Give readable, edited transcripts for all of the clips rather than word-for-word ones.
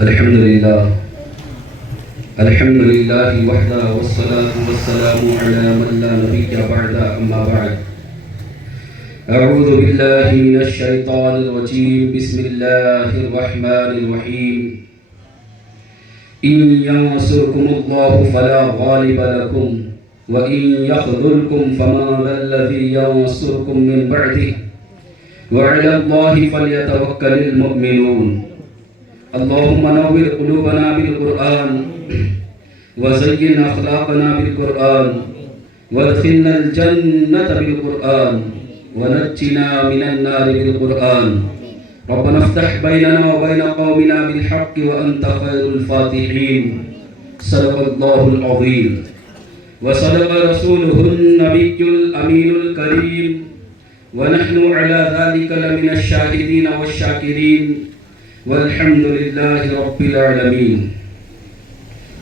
الحمد لله وحده والصلاة والسلام على من لا نبي بعد أما بعد أعوذ بالله من الشيطان الرجيم بسم الله الرحمن الرحيم إن ينصركم الله فلا غالب لكم وإن يخذلكم فمن ذا الذي ينصركم من بعده وعلى الله فليتوكل المؤمنون اللهم نور قلوبنا بالقرآن وزين أخلاقنا بالقرآن وادخلنا الجنة بالقرآن ونجنا من النار بالقرآن ربنا افتح بيننا وبين قومنا بالحق وأنت خير الفاتحين صدق الله العظيم وصدق رسوله النبي الأمين الكريم ونحن على ذلك لمن الشاهدين والشاكرين والحمد لله رب العالمین۔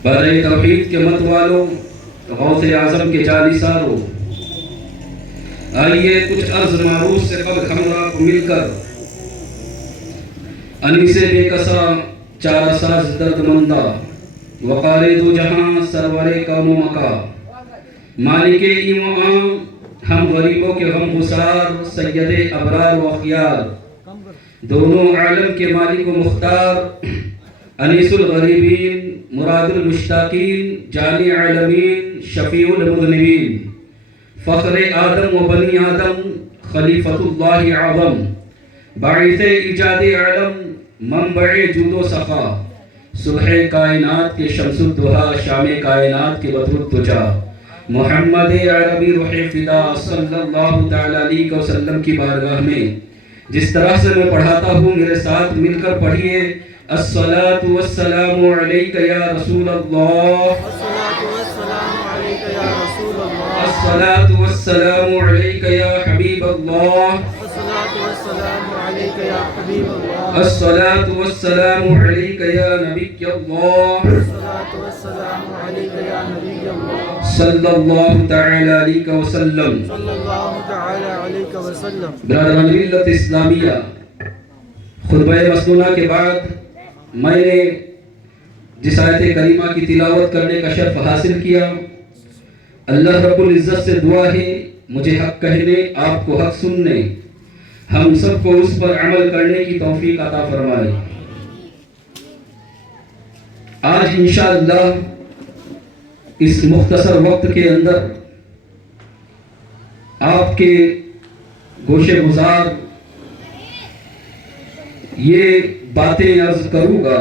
بارے توحید کے مت والوں، غوث اعظم کے جانثاروں، آئیے کچھ عرض معروف سے قبل ہمراہ کو مل کر انیس بے کسا چارہ ساز درد مندہ وقار دو جہاں سرور کون و مکا مالک این و عام ہم غریبوں کے غم گسار سید ابرار و اخیار دونوں عالم کے مالک و مختار انیس الغریبین مراد المشتاقین جانی عالمین شفیع المذنبین فخر آدم و بنی آدم خلیفۃ اللہ اعظم باعث ایجاد عالم منبع جود و سخا صلح کائنات کے شمس الدہا شام کائنات کے بدر الدجا محمد عربی روح فدا صلی اللہ تعالی علیہ وسلم کی بارگاہ میں جس طرح سے میں پڑھاتا ہوں میرے ساتھ مل کر پڑھیے الصلاۃ والسلام علیک یا رسول اللہ، الصلاۃ والسلام علیک یا حبیب اللہ، الصلاۃ والسلام علیک یا نبی اللہ، صلی اللہ تعالی علیہ وسلم۔ برادران ملت اسلامیہ، خطبہ مسنونہ کے بعد میں نے جس آیت کریمہ کی تلاوت کرنے کا شرف حاصل کیا، اللہ رب العزت سے دعا ہے مجھے حق کہنے، آپ کو حق سننے، ہم سب کو اس پر عمل کرنے کی توفیق عطا فرمائے۔ آج انشاءاللہ اس مختصر وقت کے اندر آپ کے گوشے گزار یہ باتیں عرض کروں گا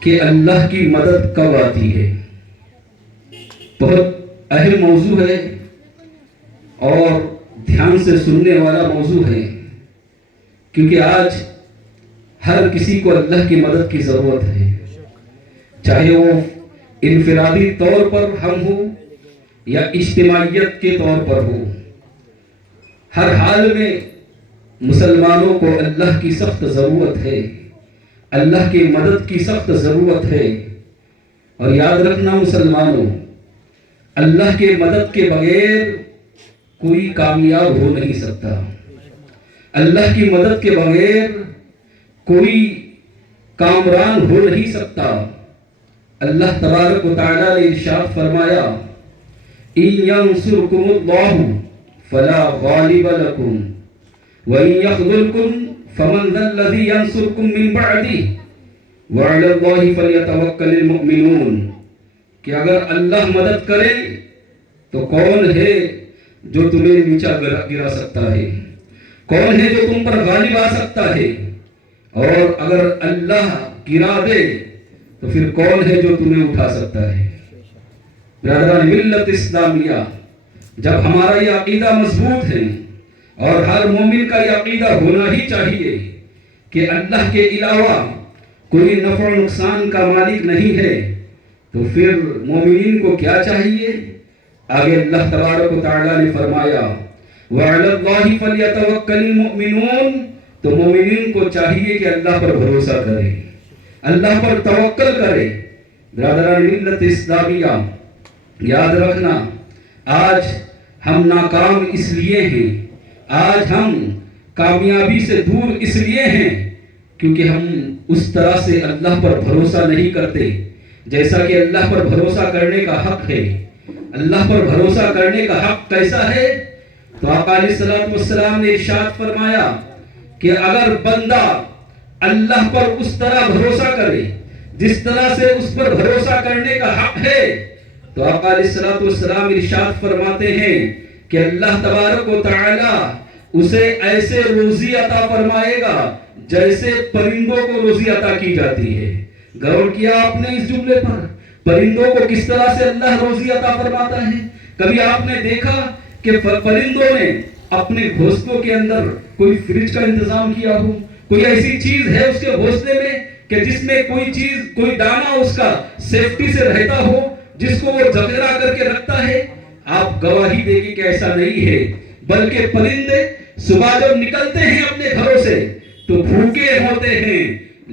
کہ اللہ کی مدد کب آتی ہے۔ بہت اہم موضوع ہے اور دھیان سے سننے والا موضوع ہے، کیونکہ آج ہر کسی کو اللہ کی مدد کی ضرورت ہے، چاہے وہ انفرادی طور پر ہم ہوں یا اجتماعیت کے طور پر ہو، ہر حال میں مسلمانوں کو اللہ کی سخت ضرورت ہے، اللہ کی مدد کی سخت ضرورت ہے۔ اور یاد رکھنا مسلمانوں، اللہ کے مدد کے بغیر کوئی کامیاب ہو نہیں سکتا، اللہ کی مدد کے بغیر کوئی کامران ہو نہیں سکتا۔ اللہ تبارک و تعالیٰ نے ارشاد فرمایا إِن يَنْصُرْكُمُ اللَّهُ فَلَا غَالِبَ لَكُمْ وَإِن يَخْذُلْكُمْ فَمَنْ ذَا الَّذِي يَنْصُرْكُمْ مِنْ بَعْدِهِ وَعَلَى اللَّهِ فَلْيَتَوَكَّلِ الْمُؤْمِنُونَ کہ اگر اللہ مدد کرے تو کون ہے جو تمہیں نیچا گرا سکتا ہے، کون ہے جو تم پر غالب آ سکتا ہے، اور اگر اللہ گرا دے تو پھر کون ہے جو تمہیں اٹھا سکتا ہے۔ برادران ملت اسلامیہ، جب ہمارا یہ عقیدہ مضبوط ہے اور ہر مومن کا یہ عقیدہ ہونا ہی چاہیے کہ اللہ کے علاوہ کوئی نفع و نقصان کا مالک نہیں ہے، تو پھر مومنین کو کیا چاہیے؟ آگے اللہ تبارک و تعالیٰ نے فرمایا وَعَلَى اللَّهِ فَلْيَتَوَكَّلِ الْمُؤْمِنُونَ، تو مومنین کو چاہیے کہ اللہ پر بھروسہ کرے، اللہ پر توکل کرے۔ برادران ملت اسلامیہ، یاد رکھنا آج ہم ناکام اس لیے ہیں، آج ہم کامیابی سے دور اس لیے ہیں کیونکہ ہم اس طرح سے اللہ پر بھروسہ نہیں کرتے جیسا کہ اللہ پر بھروسہ کرنے کا حق ہے۔ اللہ پر بھروسہ کرنے کا حق کیسا ہے؟ تو آقا علیہ الصلوۃ والسلام نے ارشاد فرمایا کہ اگر بندہ اللہ پر اس طرح بھروسہ کرے جس طرح سے اس پر بھروسہ کرنے کا حق ہے، تو آقا علیہ الصلوۃ والسلام ارشاد فرماتے ہیں کہ اللہ تبارک و تعالی اسے ایسے روزی عطا فرمائے گا جیسے پرندوں کو روزی عطا کی جاتی ہے۔ غور کیا آپ نے اس جملے پر؟ پرندوں کو کس طرح سے اللہ روزی عطا فرماتا ہے؟ کبھی آپ نے دیکھا کہ پرندوں نے اپنے گھونسلوں کے اندر کوئی فریج کا انتظام کیا ہو؟ کوئی ایسی چیز ہے اس کے گھونسلے میں کہ جس میں کوئی چیز، کوئی دانہ اس کا سیفٹی سے رہتا ہو، جس کو وہ ذخیرہ کر کے رکھتا ہے؟ آپ گواہی دے گی کہ ایسا نہیں ہے، بلکہ پرندے صبح جب نکلتے ہیں اپنے گھروں سے تو بھوکے ہوتے ہیں،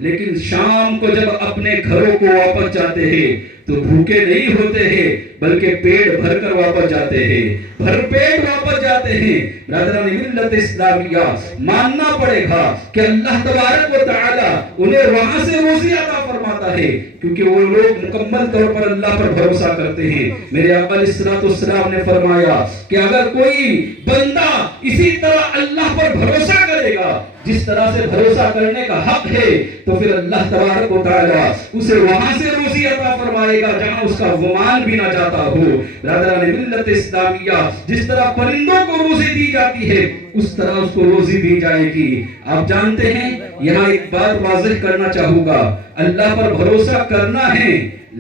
لیکن شام کو جب اپنے گھروں کو واپس جاتے ہیں تو بھوکے نہیں ہوتے ہیں بلکہ پیٹ بھر کر واپس جاتے ہیں، بھر پیٹ واپس جاتے ہیں۔ برادران ملت اسلامیہ، ماننا پڑے گا کہ اللہ تبارک و تعالی انہیں وہاں سے روزی عطا فرماتا ہے کیونکہ وہ لوگ مکمل طور پر اللہ پر بھروسہ کرتے ہیں۔ میرے آقا علیہ الصلوۃ والسلام نے فرمایا کہ اگر کوئی بندہ اسی طرح اللہ پر بھروسہ کرے گا جس طرح سے بھروسہ کرنے کا حق ہے، تو پھر اللہ تبارک و تعالی اسے وہاں سے روزی عطا فرمائے گا جہاں اس کا گمان بھی نہ جاتا ہو۔ برادران ملت اسلامیہ، جس طرح پرندوں کو روزی دی جاتی ہے اس طرح اس کو روزی دی جائے گی۔ آپ جانتے ہیں، یہاں ایک بات واضح کرنا چاہوں گا، اللہ پر بھروسہ کرنا ہے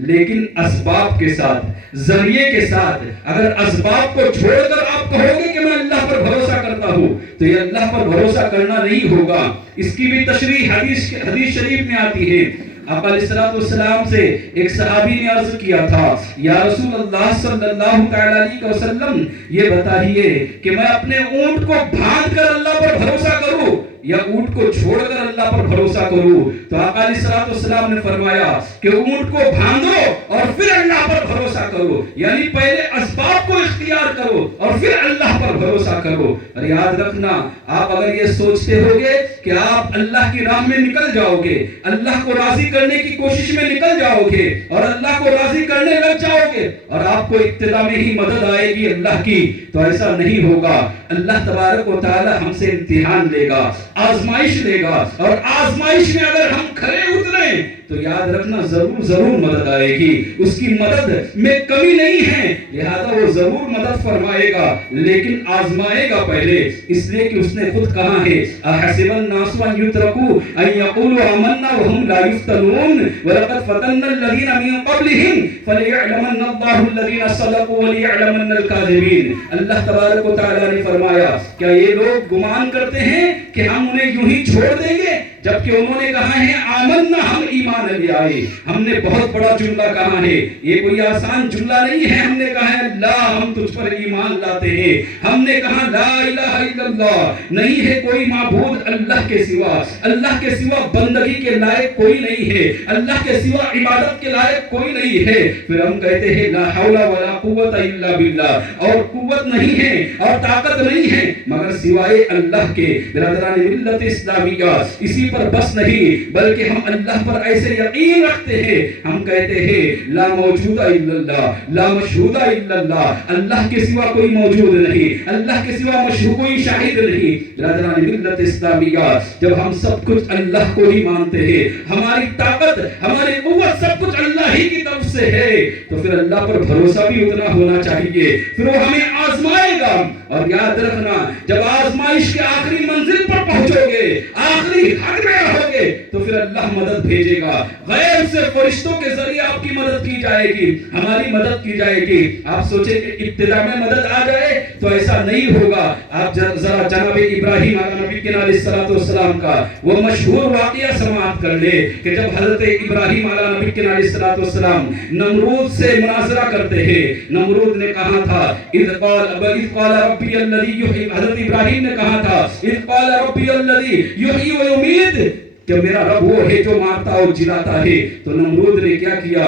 لیکن اسباب کے ساتھ، ذریعے کے ساتھ۔ اگر اسباب کو چھوڑ کر آپ کہو گے کہ میں اللہ پر بھروسہ کرتا ہوں تو یہ اللہ پر بھروسہ کرنا نہیں ہوگا۔ اس کی بھی تشریح حدیث شریف میں آتی ہے۔ آقا علیہ الصلوۃ والسلام سے ایک صحابی نے عرض کیا تھا، یا رسول اللہ صلی اللہ تعالی علیہ وسلم، یہ بتائیے کہ میں اپنے اونٹ کو باندھ کر اللہ پر بھروسہ کروں یا اونٹ کو چھوڑ کر اللہ پر بھروسہ کروں؟ تو آقا علیہ الصلوۃ والسلام نے فرمایا کہ اونٹ کو باندھو اور پھر اللہ پر بھروسہ کرو، یعنی پہلے اسباب کو اختیار کرو اور پھر اللہ پر بھروسہ کرو۔ اور یاد رکھنا، آپ اگر یہ سوچتے ہوگے کہ آپ اللہ کی راہ میں نکل جاؤ گے، اللہ کو راضی کرنے کی کوشش میں نکل جاؤ گے اور اللہ کو راضی کرنے لگ جاؤ گے اور آپ کو ابتدا میں ہی مدد آئے گی اللہ کی، تو ایسا نہیں ہوگا۔ اللہ تبارک و تعالی ہم سے امتحان لے گا، آزمائش لے گا، اور آزمائش میں اگر ہم کھرے اتریں تو یاد رکھنا ضرور مدد آئے گی۔ اس کی مدد میں کمی نہیں ہے، لہذا وہ ضرور مدد فرمائے گا لیکن آزمائے گا پہلے، اس لیے کہ اس نے خود کہا ہے، احسب الناس ان یترکوا ان یقولوا آمنا وهم لا یفتنون ولقد فتنا الذین من قبلهم فلیعلمن اللہ الذین صدقوا ولیعلمن الکاذبین۔ اللہ تبارک و تعالی نے فرمایا، کیا یہ لوگ گمان کرتے ہیں کہ ہم انہیں یوں ہی چھوڑ دیں گے جبکہ انہوں نے کہا ہے آمنا، ہم ایمان لے آئے۔ ہم نے بہت بڑا جملہ کہا ہے، یہ کوئی آسان جملہ نہیں ہے۔ ہم نے کہا ہے لا، ہم تجھ پر ایمان لاتے ہیں۔ ہم نے کہا لا الہ الا اللہ، نہیں ہے کوئی معبود اللہ کے سوا، اللہ کے سوا بندگی کے لائق کوئی نہیں ہے، اللہ کے سوا عبادت کے لائق کوئی نہیں ہے۔ پھر ہم کہتے ہیں لا حول ولا قوت الا باللہ، اور قوت نہیں ہے اور طاقت نہیں ہے مگر سوائے اللہ کے۔ برادران ملت اسلامیہ، اسی پر بس نہیں بلکہ ہم اللہ پر ایسے یقین رکھتے ہیں، ہم کہتے ہیں لا موجود الا اللہ، لا مشہود الا اللہ، اللہ کے سوا کوئی موجود نہیں، اللہ کے سوا مشہود کوئی شاہد نہیں۔ برادران ملت اسلامیہ، جب ہم سب کچھ اللہ کو ہی مانتے ہیں، ہماری طاقت، ہماری قوت سب کچھ اللہ ہی کی طرف سے ہے، تو پھر اللہ پر بھروسہ بھی اتنا ہونا چاہیے۔ پھر وہ ہمیں آزمائے گا، اور یاد رکھنا جب آزمائش کے آخری منزل پر پہنچو گے، آخری حد میں رہو گے، تو پھر اللہ مدد بھیجے گا، غیر سے فرشتوں کے ذریعے آپ کی مدد کی جائے گی، ہماری مدد کی جائے گی۔ آپ سوچیں کہ ابتدا میں مدد آ جائے تو ایسا نہیں ہوگا۔ آپ ذرا جناب ابراہیم علیہ نبی کے علیہ السلام کا وہ مشہور واقعہ سماعت کر لے کہ جب حضرت ابراہیم علیہ نبی کے علیہ السلام نمرود سے مناظرہ کرتے ہیں، نمرود نے کہا تھا اذ قال ربی الذی یحیی، حضرت ابراہیم نے کہا تھا اذ قال ربی الذی یحیی و یمیت، کہ میرا رب وہ ہے جو مارتا اور جلاتا ہے۔ تو نمرود نے کیا کیا،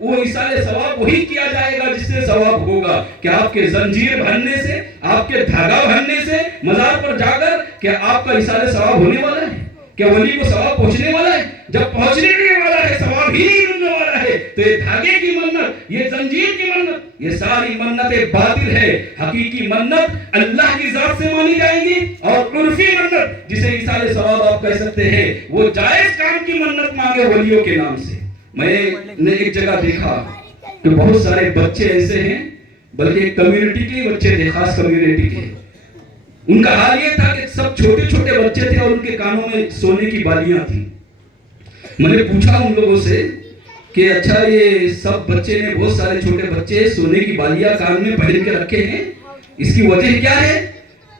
وہ ایصال ثواب وہی کیا جائے گا جس سے ثواب ہوگا. کہ آپ کے زنجیر بھننے سے، آپ کے دھاگا بھننے سے مزار پر جا کر کیا آپ کا ایصال ثواب ہونے والا ہے؟ کیا ولی کو ثواب پہنچنے والا ہے؟ جب پہنچنے نہیں والا ہے، ثواب ہی نہیں ملنے والا ہے، تو یہ دھاگے کی منت، یہ زنجیر کی منت، یہ ساری منتیں باطل ہے. حقیقی منت اللہ کی ذات سے مانی جائے گی، اور عرفی منت جسے ایصال ثواب آپ کہہ سکتے ہیں، وہ جائز کام کی منت مانگے ولیوں کے نام سے. میں نے ایک جگہ دیکھا کہ بہت سارے بچے ایسے ہیں، بلکہ ایک کمیونٹی کے بچے تھے، خاص کمیونٹی کے. ان کا حال یہ تھا کہ سب چھوٹے چھوٹے بچے تھے اور ان کے کانوں میں سونے کی بالیاں تھیں. میں نے پوچھا ان لوگوں سے کہ اچھا یہ سب بچے نے، بہت سارے چھوٹے بچے سونے کی بالیاں کان میں پہن کے رکھے ہیں، اس کی وجہ کیا ہے؟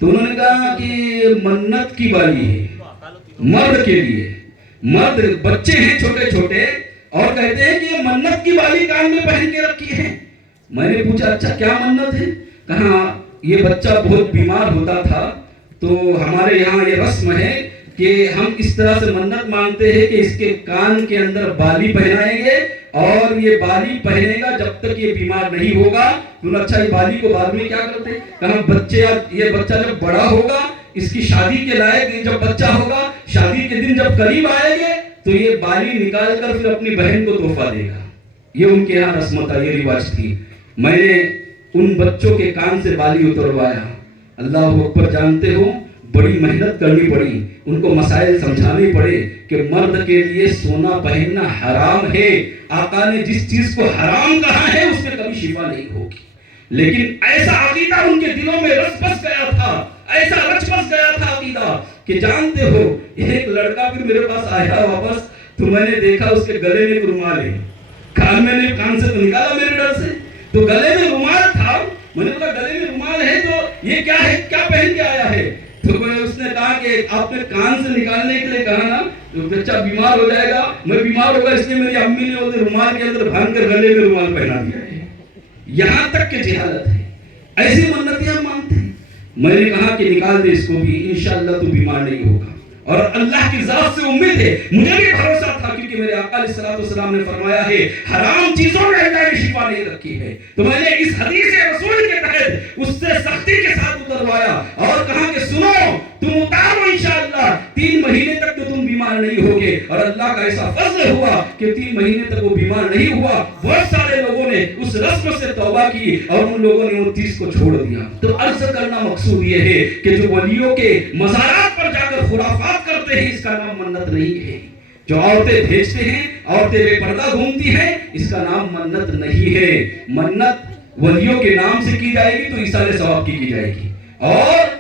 تو انہوں نے کہا کہ منت کی بالی ہے مرد کے لیے. مرد بچے ہیں چھوٹے چھوٹے اور کہتے ہیں کہ یہ منت کی بالی کان میں پہن کے رکھی ہے. میں نے پوچھا اچھا کیا منت ہے؟ کہا یہ بچہ بہت بیمار ہوتا تھا، تو ہمارے یہاں یہ رسم ہے کہ ہم اس طرح سے منت مانگتے ہیں کہ اس کے کان کے اندر بالی پہنائیں گے، اور یہ بالی پہنے گا جب تک یہ بیمار نہیں ہوگا. اچھا یہ بالی کو بعد میں کیا کرتے؟ کہا یہ بچہ جب بڑا ہوگا، اس کی شادی کے لائق جب بچہ ہوگا، شادی کے دن جب قریب آئیں گے تو یہ بالی نکال کر پھر اپنی بہن کو تحفہ دے گا. یہ ان کے یہاں رسم تھا، یہ رواج تھی. میں نے ان بچوں کے کان سے بالی اتروایا. اللہ اکبر. جانتے ہو بڑی محنت کرنی پڑی، ان کو مسائل سمجھانے پڑے کہ مرد کے لیے سونا پہننا حرام ہے. آقا نے جس چیز کو حرام کہا ہے اس میں کبھی شفا نہیں ہوگی. لیکن ایسا عقیدہ ان کے دلوں میں رچ بس گیا تھا، ایسا رچ بس گیا تھا عقیدہ کہ جانتے ہو ایک لڑکا پھر میرے پاس آیا واپس، تو میں نے دیکھا اس کے گلے میں رومال ہے. میں نے کان سے تو نکالا میرے ڈر سے، تو گلے میں رومال تھا. میں نے کہا گلے میں رومال ہے تو یہ کیا ہے، کیا پہن کے آیا ہے؟ تو اس نے کہا کہ آپ نے کان سے نکالنے کے لیے کہا نا، بچہ بیمار ہو جائے گا، میں بیمار ہوگا، اس لیے میری امی نے اسے رومال کے اندر باندھ کر گلے میں رومال پہنا دیا ہے. یہاں تک کہ جہالت ہے. ایسی منتیں ہم مانتے ہیں. میں نے کہا کہ نکال دے اس کو بھی، انشاءاللہ تو بیمار نہیں ہوگا. اور اللہ کی ذات سے امید ہے، مجھے بھی بھروسہ تھا، کیونکہ میرے آقا علیہ الصلوۃ والسلام نے فرمایا ہے حرام چیزوں میں اللہ نے شفا نہیں رکھی ہے. تو میں نے اس حدیث رسول کے تحت اس سے سختی کے ساتھ اتروایا اور کہا کہ سنو تم اتارو انشاءاللہ، 3 مہینے تک تو تم بیمار نہیں ہوگے. اور اللہ کا ایسا فضل ہوا کہ 3 مہینے تک وہ بیمار نہیں ہوا. بہت سارے لوگوں نے اس رسم سے توبہ کی اور ان لوگوں نے ان چیز کو چھوڑ دیا. تو عرض کرنا مقصود یہ ہے کہ جو ولیوں کے مزارات پر جا کر خرافات کرتے ہیں، اس کا نام منت نہیں ہے. جو عورتیں بھیجتے ہیں، عورتیں بے پردہ گھومتی ہیں، اس کا نام منت نہیں ہے. منت ولیوں کے نام سے کی جائے گی تو ایصال ثواب کی جائے گی، اور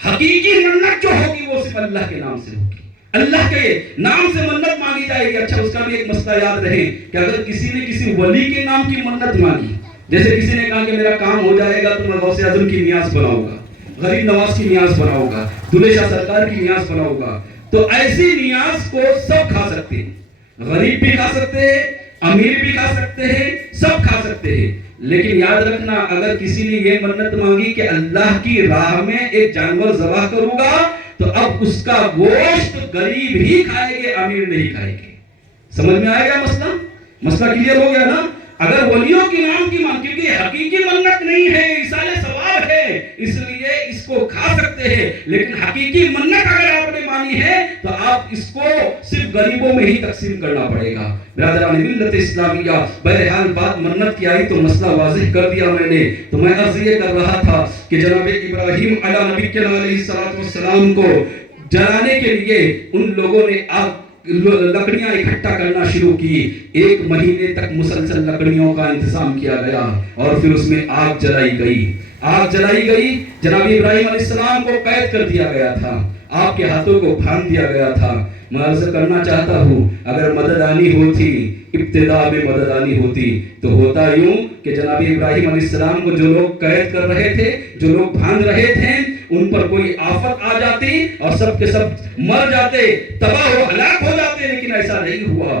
حقیقی منت جو ہوگی وہ صرف اللہ کے نام سے ہوگی. اللہ کے نام سے منت مانگی جائے گی. اچھا اس کا بھی ایک مسئلہ یاد رہے کہ اگر کسی نے کسی ولی کے نام کی منت مانگی، جیسے کسی نے کہا کہ میرا کام ہو جائے گا تو میں غوث اعظم کی نیاز بناؤں گا، غریب نواز کی نیاز بناؤں گا، دولے شاہ سرکار کی نیاز بناؤں گا، تو ایسی نیاز کو سب کھا سکتے ہیں. غریب بھی کھا سکتے ہیں، امیر بھی کھا سکتے ہیں، سب کھا سکتے ہیں. لیکن یاد رکھنا، اگر کسی نے یہ منت مانگی کہ اللہ کی راہ میں ایک جانور ذبح کروں گا، تو اب اس کا گوشت غریب ہی کھائے گے، امیر نہیں کھائے گے. سمجھ میں آئے گا مسئلہ کلیئر ہو گیا نا؟ اگر ولیوں کی نام کی مانگ، کیونکہ یہ حقیقی منت نہیں ہے، ایصال ثواب ہے، اس لیے اس کو کھا سکتے ہیں. لیکن حقیقی منت اگر آپ نے مانی ہے تو آپ اس کو صرف غریبوں میں ہی تقسیم کرنا پڑے گا. برادران ملت اسلامیہ، بہرحال بات منت کی آئی تو مسئلہ واضح کر دیا میں نے. تو میں عرض یہ کر رہا تھا کہ جناب ابراہیم علیہ نبی علیہ السلام کو جلانے کے لیے ان لوگوں نے لکڑیاں اکٹھا کرنا شروع کی. 1 مہینے تک مسلسل لکڑیوں کا انتظام کیا گیا اور پھر اس میں آگ جلائی گئی. جناب ابراہیم علیہ السلام کو قید کر دیا گیا تھا، آپ کے ہاتھوں کو باندھ دیا گیا تھا. میں عرض کرنا چاہتا ہوں، اگر مدد آنی ہوتی، ابتدا میں مدد آنی ہوتی، تو ہوتا یوں کہ جناب ابراہیم علیہ السلام کو جو لوگ قید کر رہے تھے، جو لوگ باندھ رہے تھے، ان پر کوئی آفت آ جاتی اور سب کے سب مر جاتے، تباہ و ہلاک ہو جاتے. لیکن ایسا نہیں ہوا.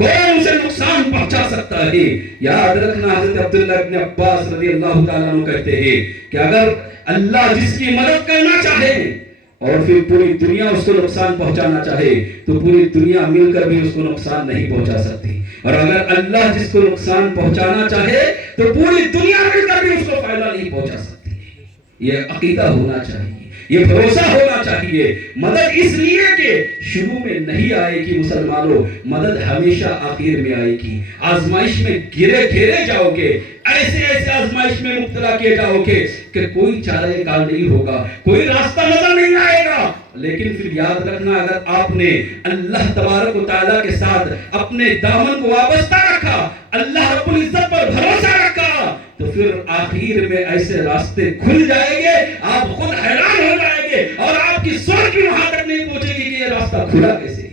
کون اسے نقصان پہنچا سکتا ہے؟ یاد رکھنا حضرت عبداللہ ابن عباس رضی اللہ تعالیٰ عنہ کہتے ہیں کہ اگر اللہ جس کی مدد کرنا چاہے اور پھر پوری دنیا اس کو نقصان پہنچانا چاہے تو پوری دنیا مل کر بھی اس کو نقصان نہیں پہنچا سکتی، اور اگر اللہ جس کو نقصان پہنچانا چاہے تو پوری دنیا مل کر بھی اس کو فائدہ نہیں پہنچا سکتی۔ یہ عقیدہ ہونا چاہیے، یہ بھروسہ ہونا چاہیے۔ مدد اس لیے کہ شروع میں نہیں آئے گی مسلمانوں، مدد ہمیشہ آخر میں آئے گی۔ آزمائش میں گھیرے جاؤ گے، ایسے آزمائش میں مبتلا کیے جاؤ گے کہ کوئی چارہ کار نہیں ہوگا، کوئی راستہ نظر نہیں آئے گا۔ لیکن پھر یاد رکھنا، اگر آپ نے اللہ تبارک و تعالیٰ کے ساتھ اپنے دامن کو وابستہ رکھا، اللہ رب العزت پر بھروسہ رکھا، تو پھر آخر میں ایسے راستے کھل جائیں گے، آپ خود حیران ہو جائیں گے، اور آپ کی سوچ بھی وہاں تک نہیں پہنچے گی کہ یہ راستہ کھلا کیسے،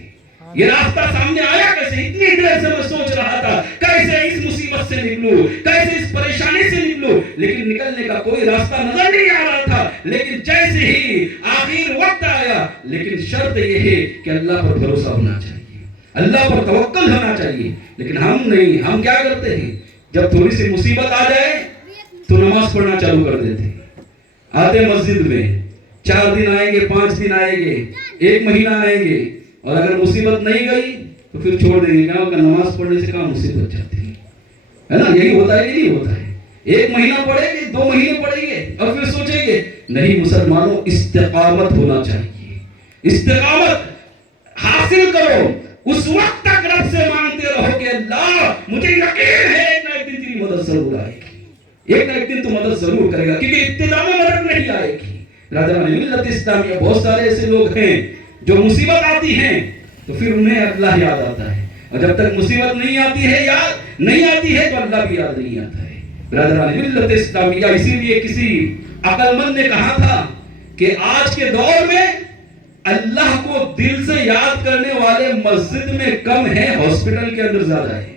یہ راستہ سامنے آیا کیسے۔ اتنی دیر سے میں سوچ رہا تھا کیسے اس مصیبت سے نکلوں، کیسے اس پریشانی سے نکلوں، لیکن نکلنے کا کوئی راستہ نظر نہیں آ رہا تھا۔ لیکن جیسے ہی آخر وقت آیا، لیکن شرط یہ ہے کہ اللہ پر بھروسہ ہونا چاہیے، اللہ پر توکل ہونا چاہیے۔ لیکن ہم نہیں، ہم کیا کرتے ہیں، جب تھوڑی سی مصیبت آ جائے تو نماز پڑھنا چالو کر دیتے ہیں، آتے مسجد میں 4 دن آئیں گے، 5 دن آئیں گے، 1 مہینہ آئیں گے، اور اگر مصیبت نہیں گئی تو پھر چھوڑ دیں گے کہ نماز پڑھنے سے کہاں مصیبت جاتی ہے نا۔ یہی ہوتا ہے کہ نہیں ہوتا ہے؟ 1 مہینہ پڑھیں گے، 2 مہینے پڑھیں گے، اور پھر سوچیں گے نہیں۔ مسلمانوں، استقامت ہونا چاہیے، استقامت حاصل کرو۔ اس وقت تک رب سے مانگتے رہو کہ اللہ مجھے یقین ہے ایک نہ ایک دن تیری مدد ضرور آئے گی، ایک نہ ایک دن تو مدد ضرور کرے گا، کیونکہ ابتدا میں مدد نہیں آئے گی۔ راجہ ملت اسلامیہ بہت سارے ایسے لوگ ہیں جو مصیبت آتی ہیں تو پھر انہیں اللہ یاد آتا ہے، اور جب تک مصیبت نہیں آتی ہے، یاد نہیں آتی ہے، تو اللہ بھی یاد نہیں آتا ہے۔ برادران ملت اسلامیہ، اسی لیے کسی عقل مند نے کہا تھا کہ آج کے دور میں اللہ کو دل سے یاد کرنے والے مسجد میں کم ہیں، ہاسپٹل کے اندر زیادہ ہیں۔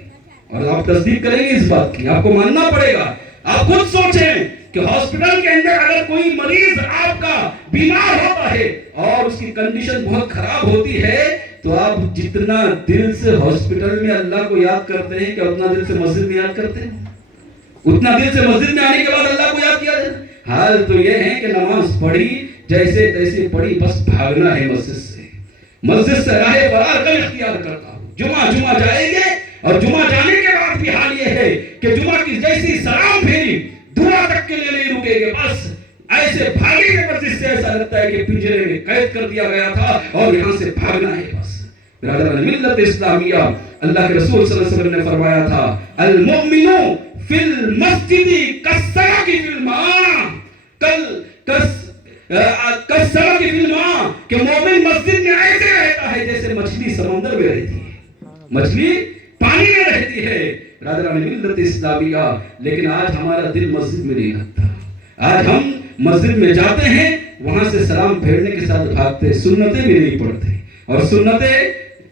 اور آپ تصدیق کریں گے اس بات کی، آپ کو ماننا پڑے گا۔ آپ خود سوچیں کہ ہاسپٹل کے اندر اگر کوئی مریض آپ کا بیمار ہوتا ہے اور اس کی کنڈیشن بہت خراب ہوتی ہے، تو آپ جتنا دل سے ہاسپٹل میں اللہ کو یاد کرتے ہیں کہ اتنا دل سے مسجد میں یاد کرتے ہیں؟ اتنا دل سے مسجد میں آنے کے بعد اللہ کو یاد کیا جائے؟ حال تو یہ ہے کہ نماز پڑھی جیسے تیسے پڑھی، بس بھاگنا ہے مسجد سے راہ فرار کا اختیار کرتا ہوں۔ جمعہ جائیں گے، اور جمعہ جانے کے بعد بھی حال یہ ہے کہ جمعہ کی جیسی سلام پھیری دعا تک کے لیے نہیں رکے گے، بس ایسے بھاگیں گے مسجد سے، ایسا لگتا ہے کہ پنجرے میں قید کر دیا گیا تھا اور یہاں سے بھاگنا ہے بس۔ برادران ملت اسلامیہ، اللہ کے رسول صلی اللہ علیہ وسلم نے فرمایا تھا المؤمن فی المسجد کالسمک فی الماء، کالسمک فی الماء، کہ مومن مسجد میں ایسے رہتا ہے جیسے مچھلی سمندر میں رہتی ہے، مچھلی پانی میں رہتی ہے۔ برادران ملت اسلامیہ، لیکن آج ہمارا دل مسجد میں نہیں لگتا۔ آج ہم مسجد میں جاتے ہیں، وہاں سے سلام پھیرنے کے ساتھ بھاگتے، سنتیں بھی نہیں پڑھتے، اور سنتیں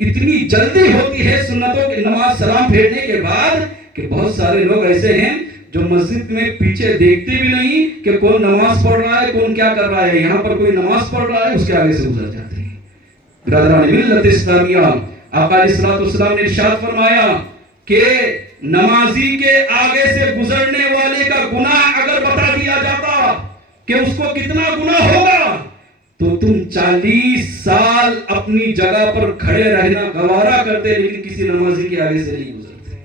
اتنی جلدی ہوتی ہے سنتوں کی نماز سلام پھیرنے کے بعد کہ بہت سارے لوگ ایسے ہیں جو مسجد میں پیچھے دیکھتے بھی نہیں کہ کون نماز پڑھ رہا ہے، کون کیا کر رہا ہے۔ یہاں پر کوئی نماز پڑھ رہا ہے، اس کے آگے سے گزر جاتے ہیں۔ برادران ملت اسلامیہ، آقا علیہ الصلوۃ والسلام نے ارشاد فرمایا کہ نمازی کے آگے سے گزرنے والے کا گناہ اگر بتا دیا جاتا کہ اس کو کتنا گناہ ہوگا، تو تم 40 سال اپنی جگہ پر کھڑے رہنا گوارا کرتے، لیکن کسی نمازی کے آگے سے نہیں گزرتے۔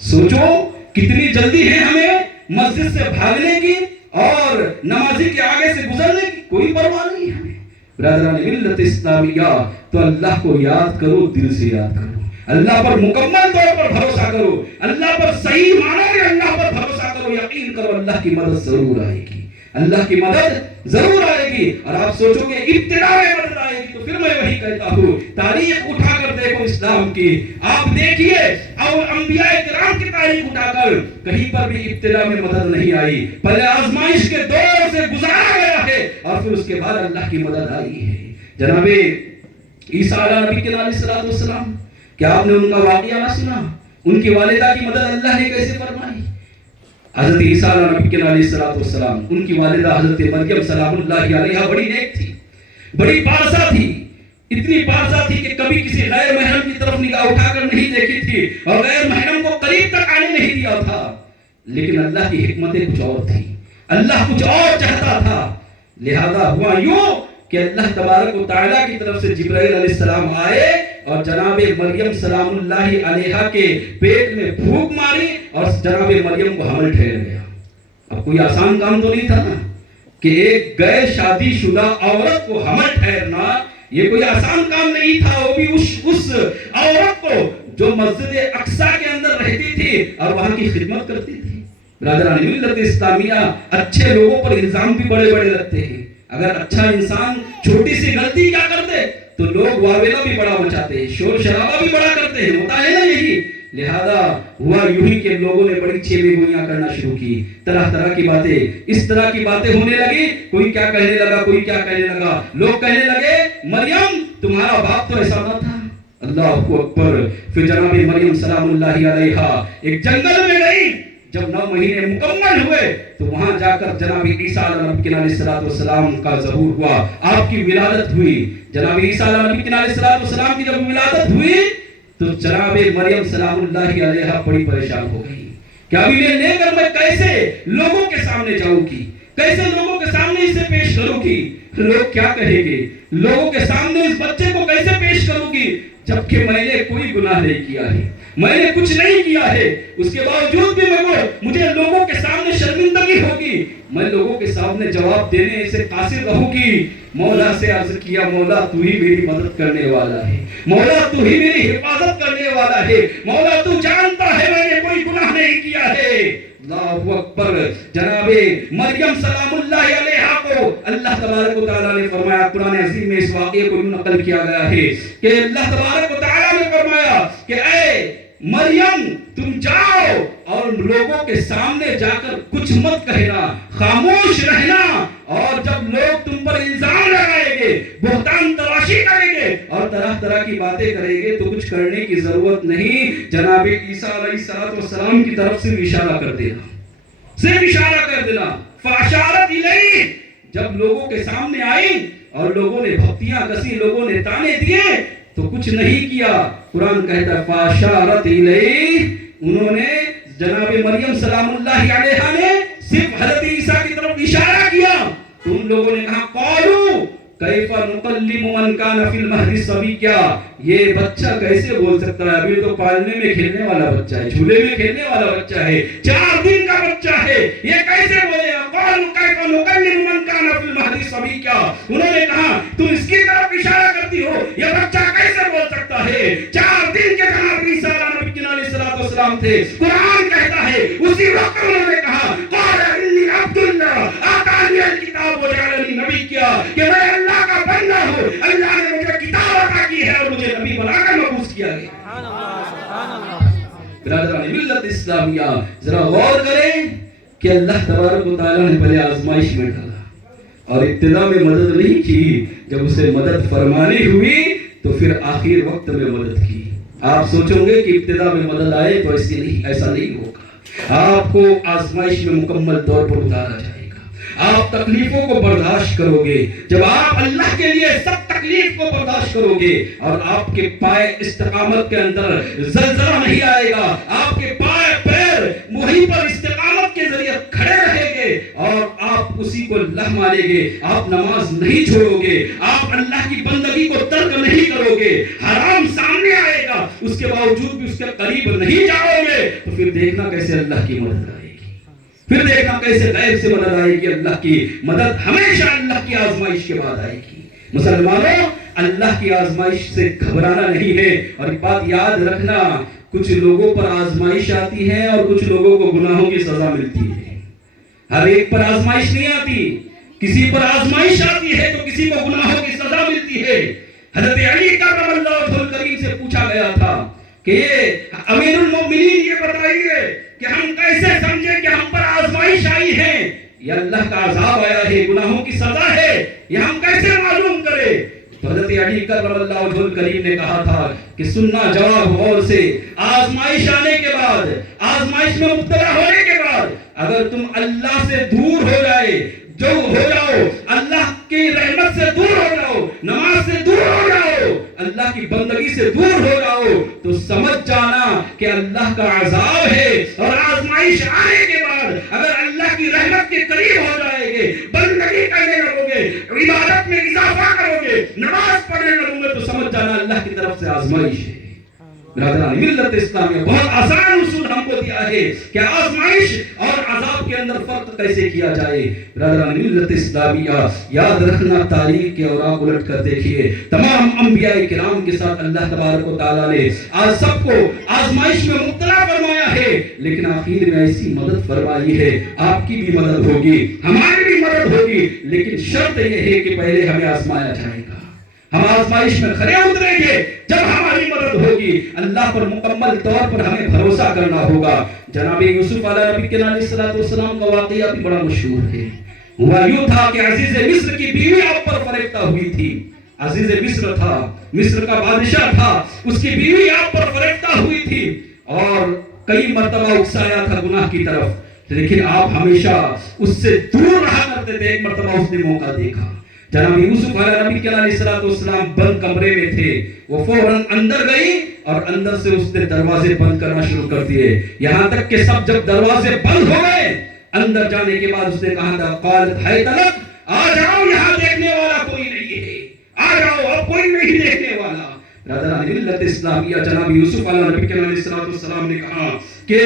سوچو کتنی جلدی ہے ہمیں مسجد سے بھاگنے کی اور نمازی کے آگے سے گزرنے کی، کوئی پرواہ نہیں ہمیں۔ برادران ملت اسلامیہ، تو اللہ کو یاد کرو، دل سے یاد کرو، اللہ پر مکمل طور پر بھروسہ کرو، اللہ پر صحیح معنوں میں اللہ پر بھروسہ کرو، یقین کرو اللہ کی مدد ضرور آئے گی، اللہ کی مدد ضرور آئے گی۔ اور آپ سوچو گے ابتدا میں مدد آئے گی، تو پھر میں وہی کہتا ہوں، تاریخ اٹھا کر دیکھو اسلام کی، آپ دیکھیے اور انبیاء کرام کی تاریخ اٹھا کر کہیں پر بھی ابتدا میں مدد نہیں آئی، پہلے آزمائش کے دور سے گزارا گیا ہے اور پھر اس کے بعد اللہ کی مدد آئی ہے۔ جناب عیسیٰ علیہ نبی کے علیہ السلام، کیا آپ نے ان کا واقعہ نہ سنا؟ ان کی والدہ کی مدد اللہ نے کیسے فرمائی؟ حضرت عیسیٰ علیہ نبی کے علیہ السلام، ان کی والدہ حضرت مریم سلام اللہ علیہا بڑی نیک تھی، بڑی پارسا تھی، اتنی بارزہ تھی کہ کبھی کسی غیر محرم کی طرف نگاہ اٹھا کر نہیں دیکھی تھی اور غیر محرم کو قریب تک آنے نہیں دیا تھا. لیکن اللہ کی حکمتیں کچھ اور تھی، اللہ کچھ اور چاہتا تھا. لہذا ہوا یوں کہ اللہ تبارک و تعالیٰ کی طرف سے جبرائیل علیہ السلام آئے اور جناب مریم سلام اللہ علیہا کے پیٹ میں پھونک ماری اور جناب مریم کو حمل ٹھہر گیا. اب کوئی آسان کام تو نہیں تھا نا کہ ایک غیر شادی شدہ عورت کو حمل ٹھہرنا، یہ کوئی آسان کام نہیں تھا. وہ بھی اس عورت کو جو مسجد اقصیٰ کے اندر رہتی تھی اور وہاں کی خدمت کرتی تھی. برادران ملت اسلامیہ، اچھے لوگوں پر الزام بھی بڑے بڑے لگتے ہیں. اگر اچھا انسان چھوٹی سی غلطی کیا کر دے تو لوگ واویلا بھی بڑا مچاتے ہیں، شور شرابہ بھی بڑا کرتے ہیں. ہوتا ہے نا یہی. لہذا ہوا یوں ہی کہ لوگوں نے بڑی چھیڑی گوئیاں کرنا شروع کی، طرح طرح کی باتیں، اس طرح کی باتیں ہونے لگی. کوئی کیا کہنے لگا، کوئی کیا کہنے لگا. لوگ کہنے لگے مریم تمہارا باپ تو ایسا نہ تھا. اللہ اکبر. پھر جناب مریم سلام اللہ علیہا ایک جنگل میں گئی. جب 9 مہینے مکمل ہوئے تو وہاں جا کر جناب عیسیٰ علیہ السلام کا ظہور ہوا، آپ کی ولادت ہوئی. جناب عیسیٰ علیہ السلام کی جب ولادت ہوئی تو جناب مریم سلام اللہ علیہا بڑی پریشان ہو گئی کہ اب انہیں لے کر میں کیسے لوگوں کے سامنے جاؤں گی، کیسے لوگوں کے سامنے اسے پیش کروں گی. لوگ کیا کہیں گے، لوگوں کے سامنے اس بچے کو کیسے پیش کروں گی جبکہ میں نے کوئی گناہ نہیں کیا ہے، میں نے کچھ نہیں کیا ہے. اس کے باوجود بھی مجھے لوگوں کے سامنے شرمندگی ہوگی. میں لوگوں کے سامنے جواب دینے سے قاصر رہوں گی. مولا سے عرض کیا مولا تو ہی میری مدد کرنے والا ہے، مولا تو ہی میری حفاظت کرنے والا ہے، مولا تو جانتا ہے میں نے کوئی گناہ نہیں کیا ہے. اللہ اکبر. جناب مریم سلام اللہ علیہا کو اللہ تبارک و تعالیٰ نے فرمایا، قرآن عظیم میں اس واقعے کو نقل کیا گیا ہے کہ اللہ تبارک و تعالیٰ نے فرمایا کہ اے مریم تم جاؤ اور لوگوں کے سامنے جا کر کچھ مت کہنا، خاموش رہنا. اور جب لوگ تم پر الزام لگائیں گے، بہتان تراشی کریں گے اور طرح طرح کی باتیں کریں گے تو کچھ کرنے کی ضرورت نہیں. جناب عیسیٰ علیہ السلام کی طرف سے اشارہ کر دینا، صرف اشارہ کر دینا. فاشارت الیہ. جب لوگوں کے سامنے آئی اور لوگوں نے بھکتیاں کسی، لوگوں نے تانے دیے تو کچھ نہیں کیا. قرآن کہتا ہے فاشارت الیہ. انہوں نے جناب مریم سلام اللہ علیہا نے صرف حضرت عیسیٰ کی طرف اشارہ کیا تو ان لوگوں نے کہا قالوا کیف نکلم من کان فی المہد صبیا. یہ بچہ کیسے بول سکتا ہے، ابھی تو پالنے میں کھیلنے والا بچہ ہے، جھولے میں کھیلنے والا بچہ ہے، 4 دن کا بچہ ہے، یہ کیسے بولے گا. قالوا کیف نکلم من کان فی المہد صبیا. انہوں نے کہا تم اس کی طرف اشارہ کرتی ہو، یہ بچہ کیسے بول سکتا ہے. 4 دن کے جناب عیسیٰ علیہ السلام تھے. قرآن کہتا ہے اسی وقت انہوں نے کہا قال انی عبد اللہ آتانی الکتاب وجعلنی نبیا، کہ میں اللہ کا بندہ ہوں، اللہ نے مجھے کتاب عطا کی ہے اور مجھے نبی بنا کر مبعوث کیا ہے. سبحان اللہ سبحان اللہ. برادران ملت اسلامیہ ذرا غور کریں کہ اللہ تبارک و تعالیٰ نے پہلے آزمائش میں ڈالا اور ابتدا میں مدد نہیں کی. جب اسے مدد فرمانی ہوئی تو پھر آخر وقت میں مدد کی. آپ سوچیں گے کہ ابتدا میں مدد آئے تو ایسا نہیں ہوگا. آپ کو آزمائش میں مکمل طور پر اتارا جائے گا. آپ تکلیفوں کو برداشت کرو گے. جب آپ اللہ کے لیے سب تکلیف کو برداشت کرو گے اور آپ کے پائے استقامت کے اندر زلزلہ نہیں آئے گا، آپ کے پائے پیر وہیں پر استقامت کے ذریعے کھڑے رہیں گے اور آپ اسی کو اللہ مانیں گے. آپ نماز نہیں چھوڑو گے، آپ اللہ کی بندگی کو ترک نہیں کرو گے. حرام سامنے آئے گا اس کے باوجود بھی اس کے قریب نہیں جاؤ گے تو پھر دیکھنا کیسے اللہ کی مدد آئے گی. پھر دیکھنا کیسے غیب سے مدد آئے گی. اللہ کی مدد ہمیشہ اللہ کی آزمائش کے بعد آئے گی. مسلمانوں اللہ کی آزمائش سے گھبرانا نہیں ہے. اور ایک بات یاد رکھنا، کچھ لوگوں پر آزمائش آتی ہے اور کچھ لوگوں کو گناہوں کی سزا ملتی ہے. ہر ایک پر آزمائش نہیں آتی. کسی پر آزمائش آتی ہے تو کسی کو گناہوں کی سزا ملتی ہے. حضرت علی کرم اللہ وجہہ الکریم سے پوچھا گیا تھا کہ امیر المومنین یہ بتائیے کہ ہم کیسے سمجھیں کہ ہم پر آزمائش آئی ہے یا اللہ کا عذاب آیا ہے، گناہوں کی سزا ہے، یہ ہم کیسے معلوم کریں. تو حضرت علی کرم اللہ وجہہ الکریم نے کہا تھا کہ سننا جواب غور سے. آزمائش آنے کے بعد، آزمائش میں مبتلا ہونے کے بعد اگر تم اللہ سے دور ہو جاؤ، اللہ کی رحمت سے دور ہو جاؤ، نماز سے دور ہو جاؤ اللہ کی بندگی سے دور ہو جاؤ تو سمجھ جانا کہ اللہ کا عذاب ہے، اور آزمائش آنے کے بعد اگر اللہ کی رحمت کے قریب ہو جائے گے، بندگی کرنے لگو گے، عبادت میں اضافہ کرو گے، نماز پڑھنے لگو گے، تو سمجھ جانا اللہ کی طرف سے آزمائش ہے۔ برادران ملت اسلامیہ بہت آسان اصول ہم کو دیا ہے کہ آزمائش اور عذاب کے اندر فرق کیسے کیا جائے۔ برادران ملت اسلامیہ یاد رکھنا، تاریخ کے اوراق الٹ کر دیکھیے، تمام انبیاء کرام کے ساتھ اللہ تبارک و تعالیٰ نے آج سب کو آزمائش میں مبتلا فرمایا ہے، لیکن آخر میں ایسی مدد فرمائی ہے، آپ کی بھی مدد ہوگی، ہماری بھی مدد ہوگی، لیکن شرط یہ ہے کہ پہلے ہمیں آزمایا جائے گا۔ ہم آزمائش میں کھڑے اتریں گے جب ہماری مدد ہوگی، اللہ پر مکمل طور پر ہمیں بھروسہ کرنا ہوگا۔ جناب یوسف علیہ نبی کے علیہ السلام کا واقعہ بھی بڑا مشہور ہے۔ ہوا یوں تھا کہ عزیز مصر کی بیوی آپ پر فریفتہ ہوئی تھی۔ عزیز مصر تھا، مصر کا بادشاہ تھا، اس کی بیوی آپ پر فریفتہ ہوئی تھی اور کئی مرتبہ اکسایا تھا گناہ کی طرف، لیکن آپ ہمیشہ اس سے دور رہا کرتے تھے۔ ایک مرتبہ اس نے موقع دیکھا، جناب یوسف علیہ نبی علیہ السلام بند کمرے میں تھے، وہ فوراً اندر گئی اور اندر سے اس نے دروازے بند کرنا شروع کر دیے، یہاں تک کہ سب جب دروازے بند ہو گئے، اندر جانے کے بعد اس نے کہا تھا قالت ہے طلب، آ جاؤ، یہاں دیکھنے والا کوئی نہیں ہے، آ جاؤ، اب کوئی نہیں دیکھنے والا۔ برادران ملت اسلامیہ، جناب یوسف علیہ نبی علیہ السلام نے کہا کہ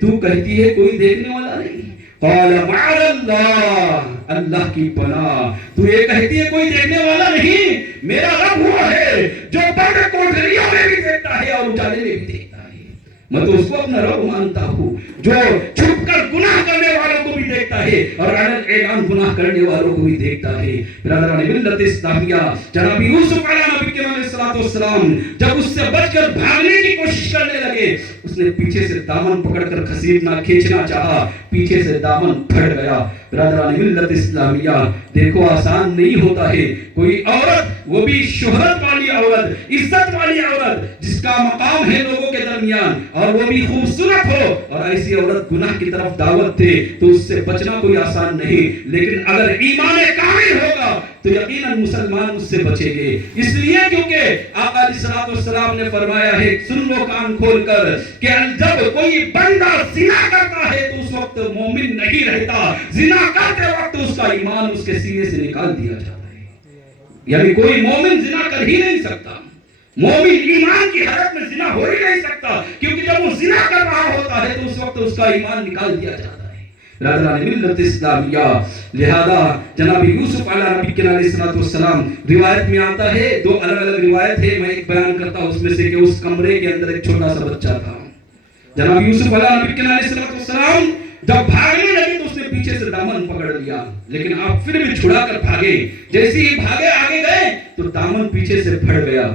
تو کہتی ہے کوئی دیکھنے والا نہیں، قال معاذ اللہ، اللہ کی پناہ، تو یہ کہتی ہے کوئی دیکھنے والا نہیں، میرا رب وہ ہے جو بند کوٹریوں میں بھی دیکھتا ہے اور اجالے میں بھی دیکھتا ہے۔ میں تو اس کو اپنا رب مانتا ہوں جو چھپ کر گناہ کرنے والوں کو بھی دیکھتا ہے اور اعلان گناہ کرنے والوں کو بھی دیکھتا ہے۔ برادران ملت اسلامیہ، جناب یوسف علیہ نبی علیہ السلام جب اس سے بچ کر بھاگنے کی کوشش کرنے لگے، اس نے پیچھے سے دامن پکڑ کر کھینچنا چاہا، پیچھے سے دامن پھٹ گیا۔ برادران ملت اسلامیہ، دیکھو آسان نہیں ہوتا ہے، کوئی عورت، وہ بھی شہرت والی عورت، عزت والی عورت، جس کا مقام ہے لوگوں کے درمیان، اور وہ بھی خوبصورت ہو، اور ایسی عورت گناہ کی طرف دعوت دے تو اس سے بچنا کوئی آسان نہیں، لیکن اگر ایمان کامل ہوگا تو یقیناً مسلمان اس سے بچیں گے۔ اس لیے کیونکہ آقا علیہ السلام نے فرمایا ہے، سن لو کان کھول کر، کہ جب کوئی بندہ زنا کرتا ہے تو اس وقت مومن نہیں رہتا، زنا کرتے وقت اس کا ایمان اس کے سینے سے نکال دیا جاتا ہے۔ یعنی کوئی مومن زنا کر ہی نہیں سکتا، مومن ایمان کی حالت میں زنا ہو ہی نہیں سکتا، کیونکہ جب وہ زنا کر رہا ہوتا ہے تو اس وقت اس کا ایمان نکال دیا جاتا ہے۔ برادران ملت اسلامیہ، لہذا جناب یوسف علیہ نبی علیہ السلام، روایت میں آتا ہے، دو الگ الگ روایت ہے، میں ایک بیان کرتا ہوں اس میں سے، کہ اس کمرے کے اندر ایک چھوٹا سا بچہ تھا۔ جناب یوسف علیہ نبی علیہ السلام جب بھاگنے لگے تو اس نے پیچھے سے دامن پکڑ لیا، لیکن آپ پھر بھی چھڑا کر بھاگے، جیسے ہی بھاگے آگے گئے تو دامن پیچھے سے پھٹ گیا۔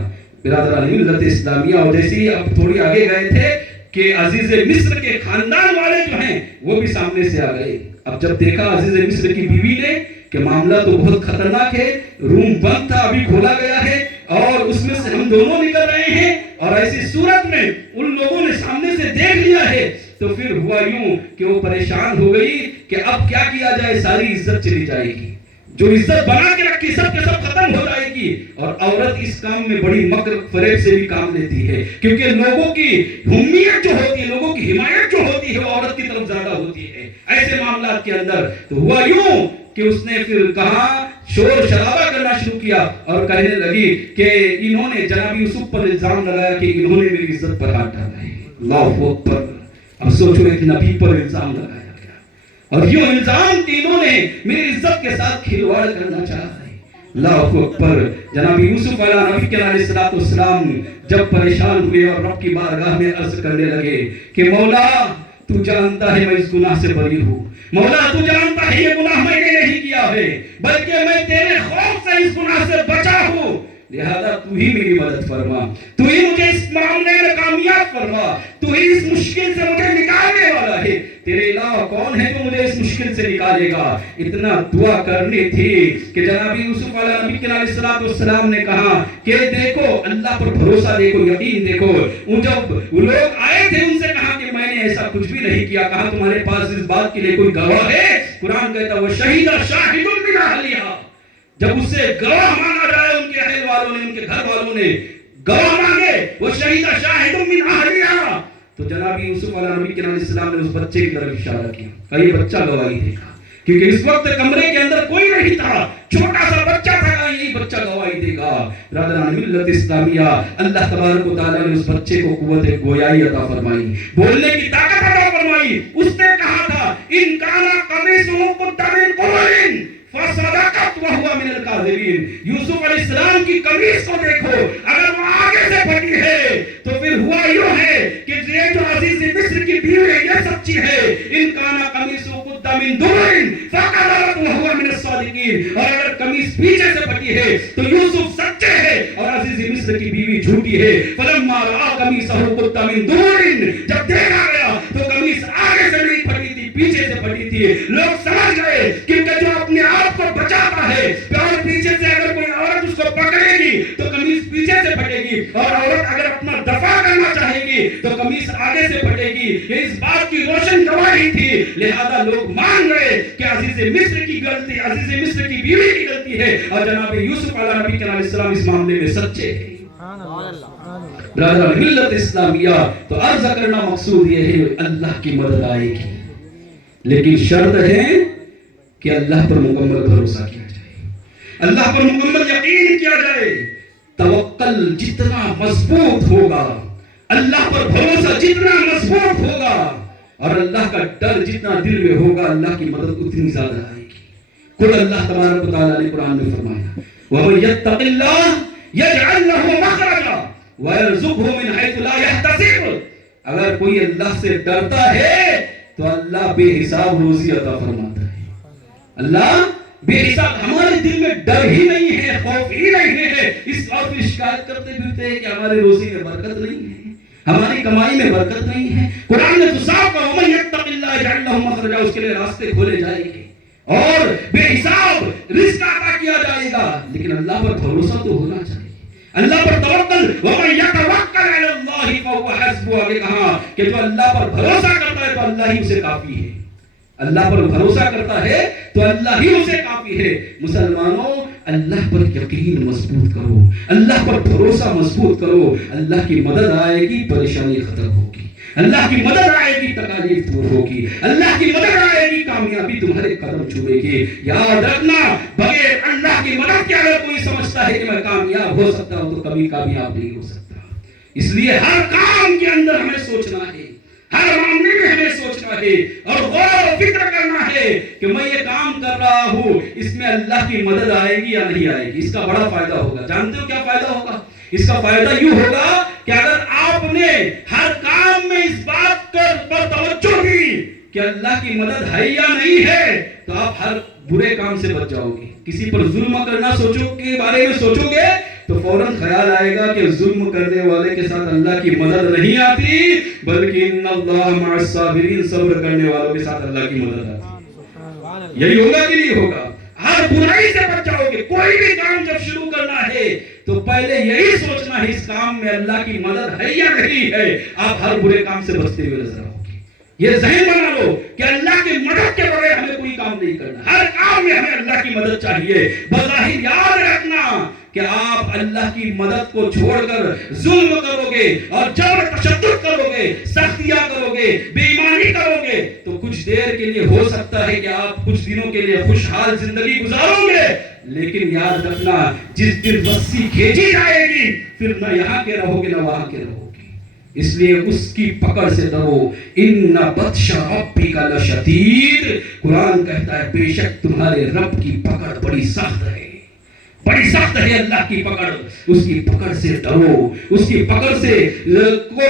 برادران ملت اسلامیہ، اور جیسے ہی اب تھوڑی آگے گئے تھے کہ عزیز مصر کے خاندان والے جو ہیں وہ بھی سامنے سے آ گئے۔ اب جب دیکھا عزیز مصر کی بیوی نے کہ معاملہ تو بہت خطرناک ہے، روم بند تھا، ابھی کھولا گیا ہے اور اس میں سے ہم دونوں نکل رہے ہیں، اور ایسی صورت میں ان لوگوں نے سامنے سے دیکھ لیا ہے، تو پھر ہوا یوں کہ وہ پریشان ہو گئی کہ اب کیا کیا جائے، ساری عزت چلی جائے گی، جو عزت بنا کے رکھی سب کے سب ختم ہو جائے گی۔ اور عورت اس کام میں بڑی مکر فریب سے بھی کام لیتی ہے، کیونکہ لوگوں کی حمیت جو ہوتی ہے، لوگوں کی حمایت جو ہوتی ہے وہ عورت کی طرف زیادہ ہوتی ہے ایسے معاملات کے اندر۔ تو ہوا یوں کہ اس نے پھر کہا، شور شرابہ کرنا شروع کیا اور کہنے لگی کہ انہوں نے جناب یوسف پر الزام لگایا کہ انہوں نے میری عزت پر ہاتھ ڈالا ہے۔ اللہ اکبر! اب سوچو، ایک نبی پر الزام لگایا گیا، اور یوں الزام کہ انہوں نے میری عزت کے ساتھ کھلواڑ کرنا چاہا ہے۔ اللہ اکبر! جناب یوسف علیہ نبی علیہ السلام جب پریشان ہوئے اور رب کی بارگاہ میں عرض کرنے لگے کہ مولا تو جانتا ہے میں اس گناہ سے بری ہوں، مولا تو جانتا ہے یہ گناہ میں نے نہیں کیا ہے، بلکہ میں تیرے خوف سے اس گناہ سے بچا ہوں، لہذا تو ہی میری مدد فرما، تو ہی مجھے اس معاملے میں کامیاب فرما، تو ہی اس مشکل سے مجھے نکالنے والا ہے، تیرے علاوہ کون ہے جو مجھے اس مشکل سے نکالے گا۔ اتنا دعا کرنی تھی کہ جناب یوسف علیہ نبی علیہ السلام نے کہا کہ دیکھو اللہ پر بھروسہ دیکھو، یقین دیکھو۔ جب وہ لوگ آئے تھے ان سے کہا کہ میں نے ایسا کچھ بھی نہیں کیا، کہا تمہارے پاس اس بات کے لیے کوئی گواہ ہے؟ قرآن کہتا وہ شہید شاہد من اہلہا، جب اس سے گواہ مانا جائے ان کے اہل والوں نے، ان کے گھر والوں نے گواہ مانگے، وہ شہید شاہد من اہلہا. تو جناب یوسف علیہ نبی کے السلام نے اس بچے کی طرف اشارہ کیا کہ یہ بچہ گواہی دے گا، کیونکہ اس وقت کمرے کے اندر کوئی نہیں تھا، چھوٹا سا بچہ تھا، یہی بچہ گواہی دے گا. برادران ملت اسلامیہ، اللہ تبارک و تعالیٰ نے اس بچے کو قوت گویائی عطا فرمائی، بولنے کی طاقت عطا فرمائی. اس نے کہا تھا ان کانا قمیصہ قد من قبل فصدقت وهو من الكاذبین. یوسف علیہ السلام کی قمیص کو دیکھو، اگر وہ آگے سے پھٹی ہے تو پھر ہوا یوں ہے کہ یہ جو عزیز مصر کی بیوی ہے یہ سچی ہے. ان کانا قمیصہ قد من دبر فقدرت وهو من الصادقین. اور اگر قمیص پیچھے سے پھٹی ہے تو یوسف سچے ہے اور عزیز مصر کی بیوی جھوٹی ہے. فلما رأى قمیصہ قد من دبر، جب دیکھا گیا تو قمیص آگے سے نہیں پھٹی تھی، پیچھے سے پھٹی تھی. لوگ سمجھ گئے کیونکہ جو اپنے آپ کو بچاتا ہے اور پیچھے سے اگر کوئی عورت اس کو پکڑے گی تو قمیص پیچھے سے پھٹے گی، اور عورت اگر اپنا دفاع کرنا چاہے گی تو قمیص آگے سے پھٹے گی. یہ اس بات کی روشن گواہی تھی. لہذا لوگ مان گئے کہ عزیز مصر کی غلطی، عزیز مصر کی بیوی کی غلطی ہے، اور جناب یوسف علیہ نبی علیہ السلام اس معاملے میں سچے ہیں. برادران ملت اسلامیہ، تو عرض کرنا مقصود یہ ہے اللہ کی مدد آئے گی، لیکن شرط ہے کہ اللہ پر مکمل بھروسہ کیا جائے، اللہ پر مکمل یقین کیا جائے. توکل جتنا مضبوط ہوگا، اللہ پر بھروسہ جتنا مضبوط ہوگا، اور اللہ کا ڈر جتنا دل میں ہوگا، اللہ کی مدد اتنی زیادہ آئے گی. خود اللہ تبارک و تعالیٰ نے قرآن میں فرمایا وَمَن يَتَّقِ اللَّهَ يَجْعَلْ لَهُ مَخْرَجًا وَيَرْزُقْهُ مِنْ حَيْثُ لَا يَحْتَسِبُ. اگر کوئی اللہ سے ڈرتا ہے تو اللہ بے حساب روزی عطا فرماتا ہے. اللہ بے حساب. ہمارے دل میں ڈر ہی نہیں ہے، خوف ہی نہیں ہے، اس بات کی شکایت کرتے پھرتے ہیں کہ ہمارے روزی میں برکت نہیں ہے، ہماری کمائی میں برکت نہیں ہے. قرآن نے تو صاف کہا وَمَن يَتَّقِ اللَّهَ يَجْعَلْ لَهُ مَخْرَجًا، اس کے لیے راستے کھولے جائیں گے اور بے حساب رزق عطا کیا جائے گا. لیکن اللہ پر بھروسہ تو ہونا چاہیے، اللہ پر توکل. وَمَن يَتَوَکَّلْ عَلَى اللَّهِ فَهُوَ حَسْبُهُ. آگے کہا کہ جو اللہ پر بھروسہ کرتا ہے تو اللہ ہی اسے کافی ہے. اللہ پر بھروسہ کرتا ہے تو اللہ ہی اسے کافی ہے. مسلمانوں، اللہ پر یقین مضبوط کرو، اللہ پر بھروسہ مضبوط کرو. اللہ کی مدد آئے گی، پریشانی ختم ہوگی. اللہ کی مدد آئے گی، تکالیف دور ہوگی. اللہ کی مدد آئے گی، کامیابی تمہارے قدم چھوئے گی. یاد رکھنا، بغیر اللہ کی مدد کے اگر کوئی سمجھتا ہے کہ میں کامیاب ہو سکتا ہوں تو کبھی کامیاب نہیں ہو سکتا. اس لیے ہر کام کے اندر ہمیں سوچنا ہے، ہر معاملے میں ہمیں سوچنا ہے اور غور و فکر کرنا ہے کہ میں یہ کام کر رہا ہوں، اس میں اللہ کی مدد آئے گی یا نہیں آئے گی. اس کا بڑا فائدہ ہوگا. جانتے ہو کیا فائدہ ہوگا؟ اس کا فائدہ یوں ہوگا کہ اگر آپ نے ہر کام میں اس بات پر توجہ دی کہ اللہ کی مدد ہے یا نہیں ہے تو آپ ہر برے کام سے بچ جاؤ گے. کسی پر ظلم کرنا سوچو کے بارے میں سوچو گے تو فوراً خیال آئے گا کہ ظلم کرنے والے کے ساتھ اللہ کی مدد نہیں آتی، بلکہ ان اللہ مع الصابرین، صبر کرنے والوں کے ساتھ اللہ کی مدد آتی. یہی ہوگا کہ نہیں ہوگا؟ ہر برائی سے بچ جاؤ گے. کوئی بھی کام جب شروع کرنا ہے تو پہلے یہی سوچنا ہے اس کام میں اللہ کی مدد ہے یا نہیں ہے. آپ ہر برے کام سے بچتے ہوئے نظر آؤ گے. یہ ذہن بنا لو کہ اللہ کی مدد کے بغیر ہمیں کوئی کام نہیں کرنا. ہر کام میں ہمیں اللہ کی مدد چاہیے. بظاہر یاد رکھنا کہ آپ اللہ کی مدد کو چھوڑ کر ظلم کرو گے اور جبر تشدد کرو گے، سختیاں کرو گے، بے ایمانی کرو گے تو کچھ دیر کے لیے ہو سکتا ہے کہ آپ کچھ دنوں کے لیے خوشحال زندگی گزارو گے، لیکن یاد رکھنا جس دن رسی کھینچی جائے گی پھر نہ یہاں کے رہو گے نہ وہاں کے رہو گے. اس لیے اس کی پکڑ سے ڈرو. ان بطش ربک لشدید. قرآن کہتا ہے بے شک تمہارے رب کی پکڑ بڑی سخت ہے، بڑی سخت ہے اللہ کی پکڑ. اس کی پکڑ سے ڈرو، اس کی پکڑ سے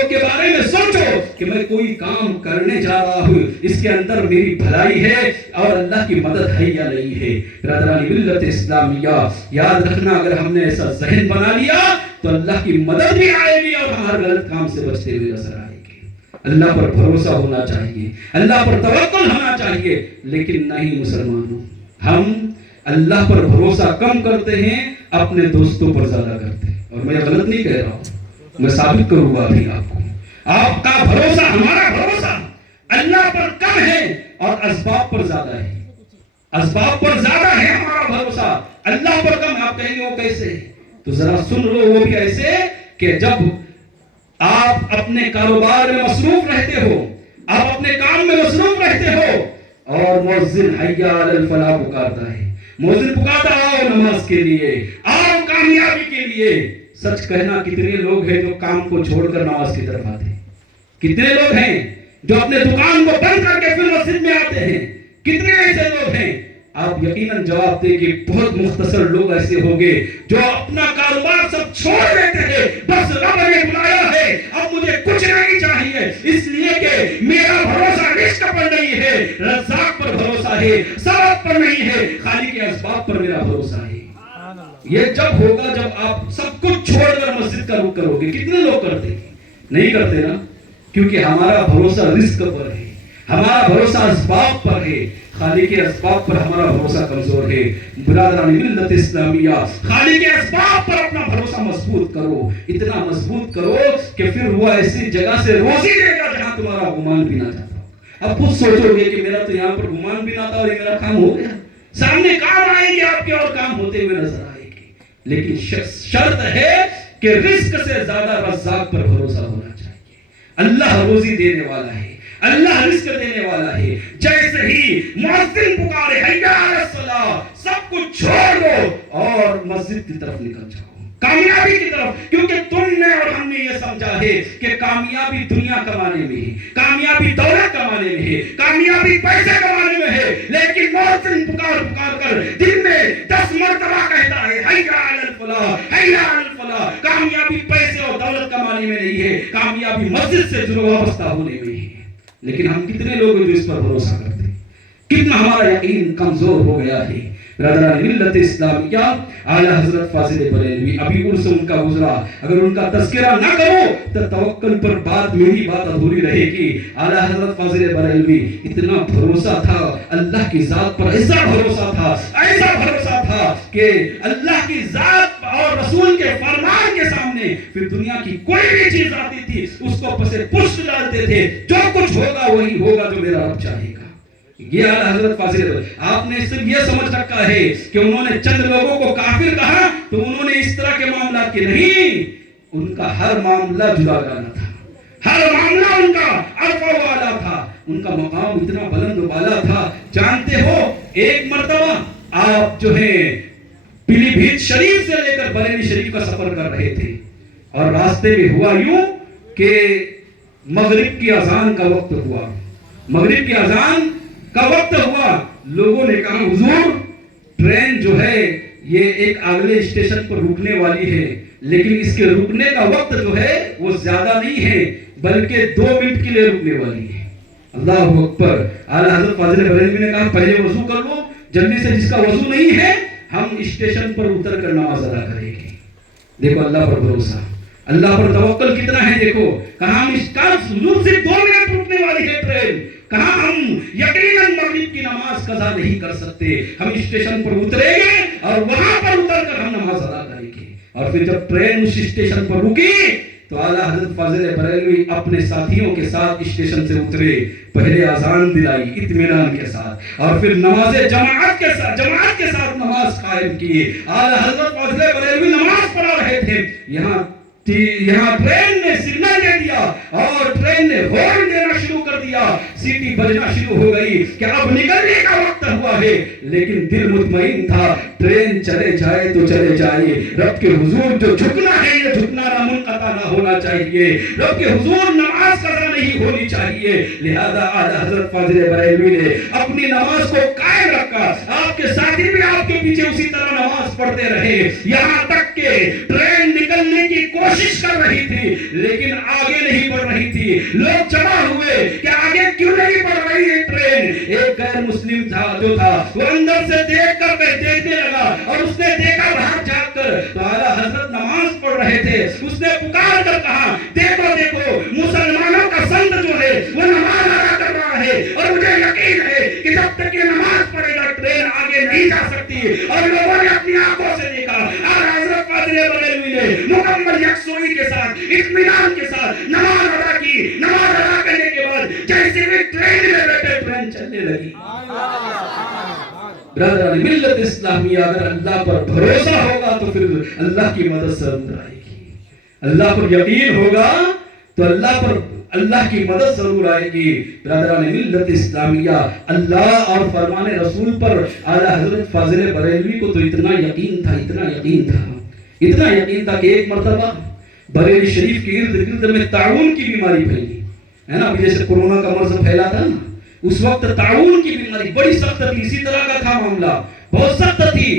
کے بارے میں سوچو کہ میں کوئی کام کرنے جا رہا ہوں، اس کے اندر میری بھلائی ہے اور اللہ کی مدد ہے یا نہیں ہے. برادران ملت اسلامیہ، یاد رکھنا اگر ہم نے ایسا ذہن بنا لیا تو اللہ کی مدد بھی آئے گی اور ہم ہر غلط کام سے بچتے ہوئے نظر آئے گی. اللہ پر بھروسہ ہونا چاہیے، اللہ پر توکل ہونا چاہیے. لیکن نہیں مسلمانوں، ہم اللہ پر بھروسہ کم کرتے ہیں، اپنے دوستوں پر زیادہ کرتے ہیں. اور میں غلط نہیں کہہ رہا ہوں، میں ثابت کروں گا ابھی آپ کو. آپ کا بھروسہ، ہمارا بھروسہ اللہ پر کم ہے اور اسباب پر زیادہ ہے. اسباب پر زیادہ ہے ہمارا بھروسہ، اللہ پر کم. آپ کہیں گے وہ کیسے؟ تو ذرا سن لو. وہ بھی ایسے کہ جب آپ اپنے کاروبار میں مصروف رہتے ہو، آپ اپنے کام میں مصروف رہتے ہو اور مؤذن حی علی الفلاح پکارتا ہے، مؤذن پکارتا آؤ نماز کے لیے، آؤ کامیابی کے لیے، سچ کہنا کتنے لوگ ہیں جو کام کو چھوڑ کر نماز کی طرف آتے ہیں؟ کتنے لوگ ہیں جو اپنے دکان کو بند کر کے پھر مسجد میں آتے ہیں؟ کتنے ایسے لوگ ہیں؟ آپ یقیناً جواب دیں کہ بہت مختصر لوگ ایسے ہوں گے جو اپنا کاروبار سب چھوڑ دیتے ہیں، بس رب نے بلایا ہے، اب مجھے کچھ نہیں چاہیے، اس لیے کہ میرا بھروسہ رزق پر نہیں ہے، رزاق پر بھروسہ ہے، سبب پر نہیں ہے، خالق کے اسباب پر میرا بھروسہ ہے۔ یہ جب ہوگا جب آپ سب کچھ چھوڑ کر مسجد کا رخ کرو گے۔ کتنے لوگ کرتے ہیں؟ نہیں کرتے نا، کیونکہ ہمارا بھروسہ رزق پر ہے، ہمارا بھروسہ اسباب پر ہے، خالق اسباب پر ہمارا بھروسہ کمزور ہے۔ برادران ملت اسلامیہ، خالق اسباب پر اپنا بھروسہ مضبوط کرو، اتنا مضبوط کرو کہ پھر وہ ایسی جگہ سے روزی دے گا جہاں تمہارا گمان بھی نہ جاتا ہو۔ اب خود سوچو گے کہ میرا تو یہاں پر گمان بھی نہ تھا اور یہ میرا کام ہو گیا۔ سامنے کام آئیں گے آپ کے اور کام ہوتے ہوئے نظر آئیں گے، لیکن شرط ہے کہ رزق سے زیادہ رزاق پر بھروسہ ہونا چاہیے۔ اللہ روزی دینے والا ہے، اللہ رزق دینے والا ہے۔ جیسے ہی مؤذن پکارے حی علی الصلاۃ، سب کچھ چھوڑ دو اور مسجد کی طرف نکل جاؤ، کامیابی کی طرف، کیونکہ تم نے اور ہم نے یہ سمجھا ہے کہ کامیابی دنیا کمانے میں ہے، کامیابی دولت کمانے میں ہے، کامیابی پیسے کمانے میں ہے، لیکن مؤذن پکار پکار کر دن میں 10 مرتبہ کہتا ہے حی علی الفلاح، حی علی الفلاح۔ کامیابی پیسے اور دولت کمانے میں نہیں ہے، کامیابی مسجد سے جڑو وابستہ ہونے میں ہے۔ لیکن ہم کتنے لوگ جو اس پر بھروسہ کرتے ہیں؟ کتنا ہمارا یقین کمزور ہو گیا ہے۔ برادران ملت اسلامیہ، اعلی حضرت فاضل بریلوی، ابھی عرص ان کا گزرا، اگر ان کا تذکرہ نہ کرو تو توکل پر میری بات ادھوری رہے گی۔ اعلی حضرت فاضل بریلوی اتنا بھروسہ تھا اللہ کی ذات پر، ایسا بھروسہ تھا کہ اللہ کی ذات اور رسول کے فرمان کے سامنے پھر دنیا کی کوئی بھی چیز آتی تھی اس کو پسے پشت ڈالتے تھے، جو کچھ ہوگا وہی ہوگا جو میرا رب چاہے گا۔ یہ اعلیٰ حضرت فاضل، آپ نے صرف یہ سمجھ رکھا ہے کہ انہوں نے چند لوگوں کو کافر کہا تو انہوں نے اس طرح کے معاملات کے، نہیں، ان کا ہر معاملہ جداگانہ تھا، ہر معاملہ ان کا عرفہ والا تھا، ان کا مقام اتنا بلند و بالا تھا۔ جانتے ہو ایک مرتبہ آپ جو ہے پیلی بھیت شریف سے لے کر بریلی شریف کا سفر کر رہے تھے اور راستے میں ہوا یوں کہ مغرب کی اذان کا وقت ہوا، مغرب کی اذان کا وقت ہوا، لوگوں نے کہا حضور ٹرین جو ہے یہ ایک اگلے اسٹیشن پر رکنے والی ہے، لیکن اس کے رکنے کا وقت جو ہے وہ زیادہ نہیں ہے بلکہ 2 منٹ کے لیے رکنے والی ہے۔ اللہ اکبر۔ اعلیٰ حضرت فاضل بریلوی نے کہا پہلے وضو کر لو جلدی سے، جس کا وضو نہیں ہے ہم اسٹیشن پر اتر کر نماز ادا کریں گے۔ دیکھو اللہ پر بھروسہ، اللہ پر توکل کتنا ہے۔ دیکھو کہاں ہم اس کا حضور سے 2 منٹ رکنے والی ہے ٹرین، کہاں ہم یقیناً مغرب کی نماز قضا نہیں کر سکتے، ہم اسٹیشن پر اتریں گے اور وہاں پر اتر کر ہم نماز ادا کریں گے۔ اور پھر جب ٹرین اس اسٹیشن پر رکی تو اعلیٰ حضرت فاضل بریلوی اپنے ساتھیوں کے ساتھ اسٹیشن سے اترے، پہلے اذان دلائی اطمینان کے ساتھ اور پھر نماز جماعت کے ساتھ نماز قائم کی۔ اعلیٰ حضرت فاضل بریلوی نماز پڑھا رہے تھے، یہاں ٹرین نے سگنل دے دیا اور ٹرین نے ہارن دینا شروع کر دیا، سیٹی بجنا شروع ہو گئی کہ اب نکلنے کا وقت ہوا ہے، لیکن دل مطمئن تھا ٹرین چلے جائے تو چلے جائے، رب کے حضور جو جھکنا ہے یہ جھکنا منقطع نہ ہونا چاہیے، رب کے حضور نماز قضا نہیں ہونی چاہیے۔ لہذا اعلیٰ حضرت فاضل بریلوی نے اپنی نماز کو قائم رکھا، آپ کے ساتھی بھی آپ کے پیچھے اسی طرح نماز پڑھتے رہے، یہاں تک کہ ٹرین نکلنے کی کوشش کر رہی تھی لیکن آگے نہیں بڑھ رہی تھی۔ لوگ جمع ہوئے کہ آگے کیوں نہیں بڑھ رہی ہے ٹرین۔ ایک غیر مسلم تھا جو تھا وہ اندر سے دیکھ کر دیکھنے لگا اور اس نے دیکھا باہر جا کر تو اعلیٰ حضرت نماز پڑھ رہے تھے، اس نے پکار کر کہا دیکھو دیکھو مسلمانوں کا سنت جو ہے وہ نماز ادا کر رہا ہے اور مجھے یقین ہے کہ جب تک یہ نماز پڑھے گا ٹرین آگے نہیں جا سکتی۔ اور لوگوں نے اپنی آنکھوں سے دیکھا، اعلیٰ حضرت فاضل بریلوی نے مکمل یکسوئی کے ساتھ اطمینان کے ساتھ نماز ادا کی۔ نماز ادا کرنے کے بعد جیسے بھی ٹرین میں بیٹھے ٹرین چلنے لگی۔ برادران ملت اسلامیہ، اگر اللہ پر بھروسہ ہوگا تو پھر اللہ کی مدد ضرور آئے گی۔ اللہ پر یقین ہوگا تو اللہ کی مدد ضرور آئے گی. برادران ملت اسلامیہ، اللہ اور فرمان رسول پر اعلیٰ حضرت فاضل بریلوی کو تو اتنا یقین تھا کہ ایک مرتبہ بریلی شریف کے ارد گرد میں طاعون کی بیماری پھیلی ہے نا. ابھی جیسے کورونا کا مرض پھیلا تھا نا، اس وقت طاعون کی بیماری بڑی سخت تھی. اسی طرح کا تھا معاملہ، بہت سخت تھی.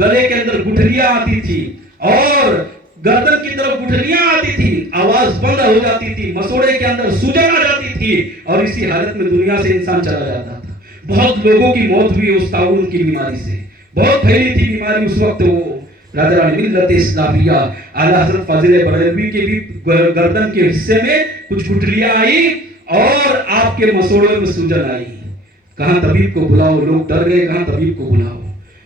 گلے کے اندر گٹھلیاں آتی تھی اور گردن کی طرف گٹھلیاں آتی تھی، آواز بند ہو جاتی تھی، مسوڑے کے اندر سوجن آ جاتی تھی اور اسی حالت میں دنیا سے انسان چلا جاتا تھا. بہت لوگوں کی موت ہوئی اس طاعون کی بیماری سے. بہت پھیلی تھی بیماری اس وقت. وہ برادران ملت اسلامیہ، اعلیٰ حضرت فاضل بریلوی کے بھی گردن کے حصے میں کچھ گٹھلیاں آئی اور آپ کے مسوڑوں میں سوجن آئی. کہاں طبیب کو بلاؤ، لوگ ڈر گئے. کہاں طبیب کو بلاؤ،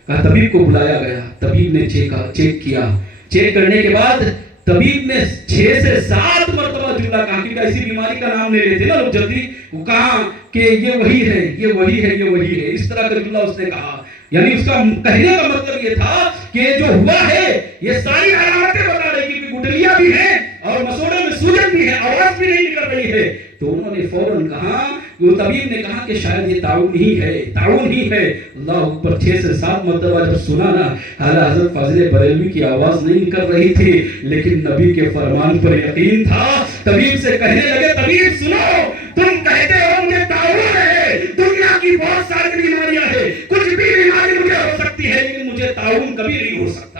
کہاں طبیب کو بلایا گیا. طبیب نے چیک کیا. چیک کرنے کے بعد طبیب نے 6 سے 7 مرتبہ جملہ کہا، کیونکہ ایسی بیماری کا نام نہیں لیتے نا لوگ جلدی. وہ کہا کہ یہ وہی ہے، یہ وہی ہے، یہ وہی ہے. اس طرح کا جملہ اس نے کہا. یعنی اس کا کہنے کا مطلب یہ تھا کہ جو ہوا ہے یہ ساری علامتیں بتا رہی کہ گٹھلیاں بھی ہیں اور مسوڑے میں سوجن بھی ہے، آواز بھی نہیں نکل رہی ہے. تو انہوں نے فوراً کہا، وہ طبیب نے کہا کہ شاید یہ طاعون ہی ہے. اللہ اوپر 6 سے 7 مرتبہ جب سنا نا، اعلیٰ حضرت فاضل بریلوی کی آواز نہیں نکل رہی تھی لیکن نبی کے فرمان پر یقین تھا. طبیب سے کہنے لگے، طبیب سنو، تم کہتے ہو مجھے طاعون ہے، دنیا کی بہت ساری بیماریاں ہیں، کچھ بھی بیماری مجھے ہو سکتی ہے لیکن مجھے طاعون کبھی نہیں ہو سکتا.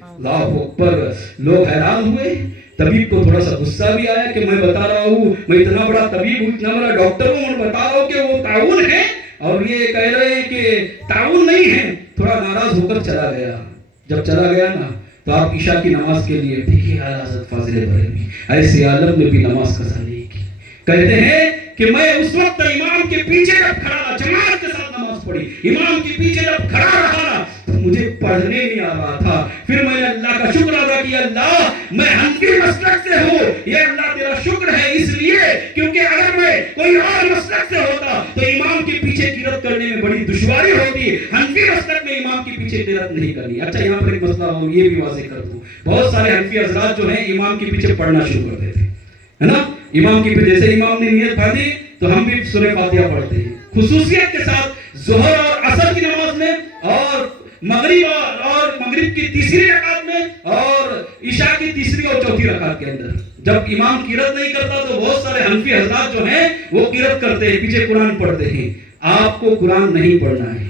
اللہ اکبر. لوگ حیران ہوئے. طبیب کو تھوڑا سا غصہ بھی آیا کہ میں بتا رہا ہوں، میں اتنا بڑا طبیب ہوں، اتنا بڑا ڈاکٹر ہوں اور بتا رہا ہوں کہ وہ طاعون ہے اور یہ کہہ رہے ہیں کہ طاعون نہیں ہے. تھوڑا ناراض ہو کر چلا گیا. جب چلا گیا نا تو آپ عشاء کی نماز کے لیے دیکھیے اعلیٰ حضرت فاضل بریلوی ایسے عالم میں بھی نماز قضا نہیں کی. کہتے ہیں کہ میں اس وقت امام کے پیچھے جب کھڑا رہا، جماعت کے ساتھ نماز پڑھی، امام کے پیچھے جب کھڑا رہا تو مجھے پڑھنے نہیں آ رہا تھا. پھر میں نے اللہ کا شکر ادا کیا، اللہ میں حنفی مسلک سے ہوں، یہ اللہ تیرا شکر ہے اس لیے کیونکہ اگر میں کوئی اور مسلک سے ہوتا تو امام کے پیچھے قرات کرنے میں بڑی دشواری ہوتی. حنفی مسلک میں امام کے پیچھے قرات نہیں کرنی. اچھا یہاں پر ایک مسئلہ ہو، یہ بھی واضح کر دوں. بہت سارے حنفی حضرات جو ہیں امام کے پیچھے پڑھنا شروع کر دیتے ہے نا. امام کی پہ جیسے امام نے نیت باندھی تو ہم بھی سورہ فاتحہ پڑھتے ہیں. خصوصیت کے ساتھ ظہر اور عصر کی نماز میں اور مغرب کی تیسری رکعت میں اور عشاء کی تیسری اور چوتھی رکعت کے اندر جب امام قرات نہیں کرتا تو بہت سارے حنفی حضرات جو ہیں وہ قرات کرتے ہیں، پیچھے قرآن پڑھتے ہیں. آپ کو قرآن نہیں پڑھنا ہے.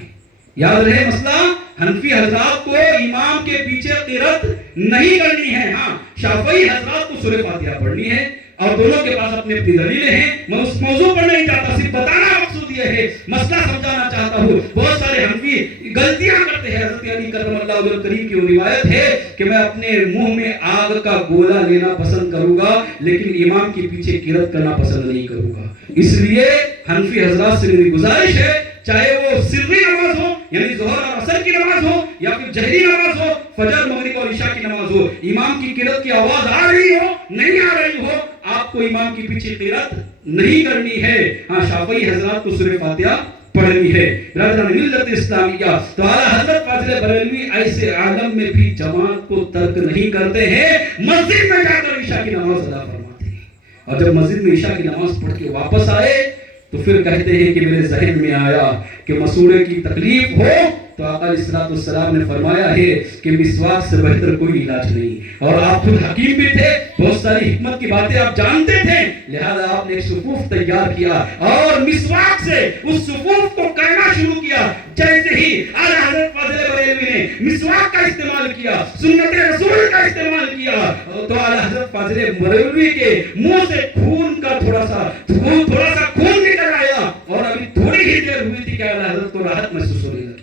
یاد رہے مسئلہ، حنفی حضرات کو امام کے پیچھے قرات نہیں کرنی ہے. ہاں شافعی حضرات کو سورہ فاتحہ پڑھنی ہے اور دونوں کے پاس اپنی اپنی دلیلیں ہیں. میں اس موضوع پر نہیں چاہتا، صرف بتانا مقصود یہ ہے، مسئلہ سمجھانا چاہتا ہوں. بہت سارے حنفی غلطیاں کرتے ہیں. حضرت علی کرم اللہ وجہ کریم کی روایت ہے کہ میں اپنے منہ میں آگ کا گولا لینا پسند کروں گا لیکن امام کے پیچھے قرات کرنا پسند نہیں کروں گا. اس لیے حنفی حضرات سے میری گزارش ہے، چاہے وہ سری نماز ہو یعنی ظہر اور عصر کی نماز ہو یا پھر جہری نماز ہو، فجر مغرب اور عشاء کی نماز ہو، امام کی قرات کی آواز آ رہی ہو نہیں آ رہی ہو، آپ کو امام کے پیچھے قرات نہیں کرنی ہے. ہاں شافعی حضرات کو سورہ فاتحہ پڑھنی ہے. برادران ملت اسلامیہ، تو اعلیٰ حضرت فاضل بریلوی ایسے عالم میں بھی جماعت کو ترک نہیں کرتے ہیں، مسجد میں جا کر عشاء کی نماز ادا فرماتے ہیں. اور جب مسجد میں عشاء کی نماز پڑھ کے واپس آئے تو پھر کہتے ہیں کہ میرے ذہن میں آیا کہ مسوڑے کی تکلیف ہو تو آقا علیہ الصلوۃ والسلام نے فرمایا ہے کہ مسواک سے بہتر کوئی علاج نہیں. اور آپ خود حکیم بھی تھے، بہت ساری حکمت کی باتیں آپ جانتے تھے، لہذا آپ نے ایک صفوف تیار کیا اور مسواک سے اس صفوف کو کرنا شروع کیا. جیسے ہی اعلیٰ حضرت فاضل بریلوی نے مسواک کا استعمال کیا، سنت رسول کا استعمال کیا، تو اعلیٰ حضرت فاضل بریلوی کے منہ سے خون تھوڑا سا خون نکل آیا اور ابھی تھوڑی ہی دیر ہوئی تھی کہ اعلیٰ حضرت کو راحت محسوس ہونے لگی.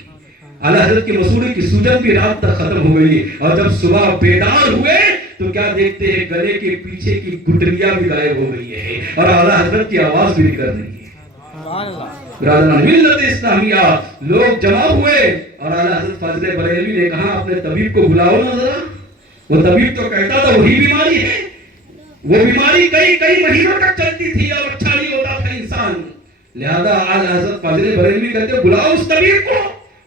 اعلیٰ حضرت کی مسوڑی کی سوجن بھی رات تک ختم ہو گئی اور جب صبح بیدار ہوئے تو کیا دیکھتے ہیں گلے کے پیچھے کی گٹھلیاں بھی غائب ہو گئی ہے اور اعلیٰ حضرت کی آواز بھی نکل رہی ہے. برادران ملت اسلامیہ، لوگ جمع ہوئے اور اعلیٰ حضرت فاضل بریلوی نے کہا اپنے طبیب کو بلاؤ نا ذرا. وہ طبیب تو کہتا تھا وہی بیماری ہے، وہ بیماری کئی مہینوں تک چلتی تھی اور اچھا نہیں ہوتا تھا انسان. لہذا اعلیٰ حضرت فاضل بریلوی کہتے بلاؤ اس طبیب کو.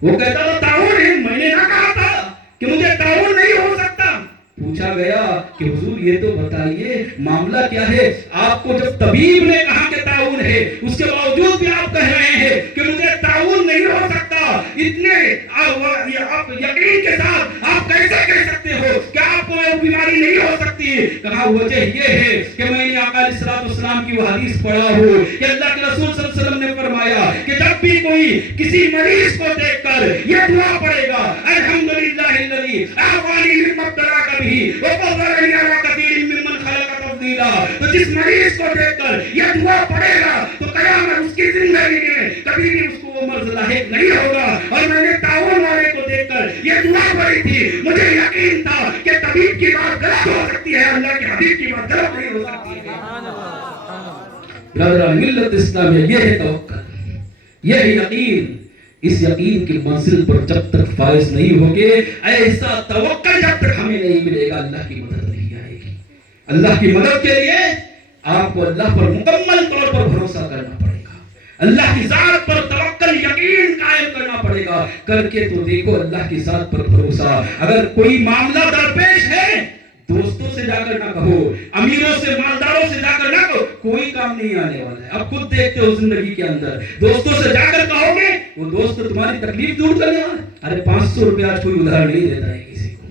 وہ کہتا تھا طاعون ہے، میں نے نہ کہا تھا کہ مجھے طاعون نہیں ہو سکتا. پوچھا پوچھا گیا کہ حضور یہ تو بتائیے معاملہ کیا ہے؟ آپ کو جب طبیب نے کہا کہ تعاون ہے، اس کے باوجود بھی آپ کہہ رہے ہیں کہ مجھے تعاون نہیں ہو سکتا، اتنے آپ یقین کے ساتھ آپ کیسے کہہ سکتے ہو کہ آپ کو وہ بیماری نہیں ہو سکتی؟ کہا وجہ یہ ہے کہ میں نے آقا علیہ السلام کی وہ حدیث پڑھا ہوں کہ اللہ کے رسول صلی اللہ علیہ وسلم نے فرمایا کہ جب بھی کوئی کسی مریض کو دیکھ کر یہ دعا پڑھے گا الحمدللہ الذی اعطانی مما ابتلاک بہ وفضلنی علی کثیر ممن خلق تفضیلا، تو جس مریض کو دیکھ کر یہ دعا پڑھے گا تو قیامت اس کی زندگی میں کبھی بھی اس کو وہ مرض لاحق نہیں ہوگا۔ اور میں نے تعاون والے کو دیکھ کر یہ دعا پڑھی تھی، مجھے یقین تھا کہ طبیب کی بات غلط ہو سکتی ہے، اللہ کے حبیب کی بات غلط نہیں ہو سکتی ہے۔ برادران ملت اسلامیہ، یہ ہے توکل، یہ ہے یقین۔ اس یقین کی منزل پر جب تک فائز نہیں ہوگے، ایسا توکل جب تک ہمیں نہیں ملے گا، اللہ کی مدد نہیں آئے گی۔ اللہ کی مدد کے لیے آپ کو اللہ پر مکمل طور پر بھروسہ کرنا پڑے گا، اللہ کی ذات پر توکل یقین قائم کرنا پڑے گا۔ کر کے تو دیکھو اللہ کی ذات پر بھروسہ۔ اگر کوئی معاملہ درپیش ہے، دوستوں سے جا کر نہ کہو، امیروں سے مالداروں سے جا کر نہ کہو، کوئی کام نہیں آنے والا ہے۔ اب خود دیکھتے ہو زندگی کے اندر، دوستوں سے جا کر کہو گے، وہ دوست تمہاری تکلیف دور کرنے والا ہے۔ ارے 500 روپے آج کوئی ادھار نہیں دیتا ہے کسی کو،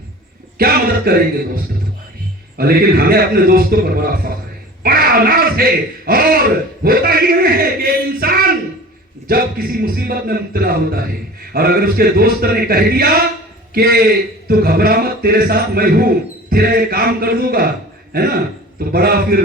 کیا مدد کریں گے دوست تمہاری؟ لیکن ہمیں اپنے دوستوں پر بڑا فخر ہے، بڑا ناز ہے۔ اور ہوتا یہ ہے کہ انسان جب کسی مصیبت میں مبتلا ہوتا ہے اور اگر اس کے دوست نے کہہ دیا کہ تو گھبرا مت، تیرے ساتھ میں ہوں، تیرا یہ کام کر دوں گا، ہے نا، تو بڑا پھر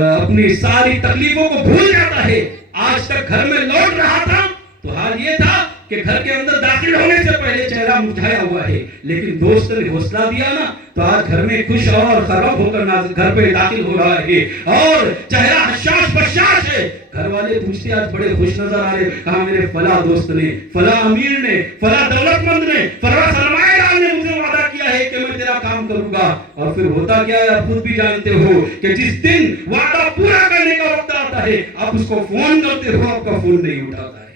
اپنی ساری تکلیفوں کو بھول جاتا ہے۔ آج تک گھر میں لوٹ رہا تھا تو حال یہ تھا کہ گھر کے اندر داخل ہونے سے پہلے چہرہ مرجھایا ہوا ہے، لیکن دوست نے حوصلہ دیا نا تو آج گھر میں خوش اور خراب ہو کر گھر پہ داخل ہو رہا ہے اور چہرہ حشاش بشاش ہے۔ گھر والے پوچھتے آج بڑے خوش نظر آ رہے، کہا میرے فلاں دوست نے، فلاں امیر نے، فلاں دولت مند نے، فلاں سرمایہ دار نے مجھے وعدہ کیا ہے کہ میں تیرا کام کروں گا۔ اور پھر ہوتا کیا ہے، آپ خود بھی جانتے ہو کہ جس دن وعدہ پورا کرنے کا وقت آتا ہے آپ اس کو فون کرتے ہو، آپ کا فون نہیں اٹھاتا ہے،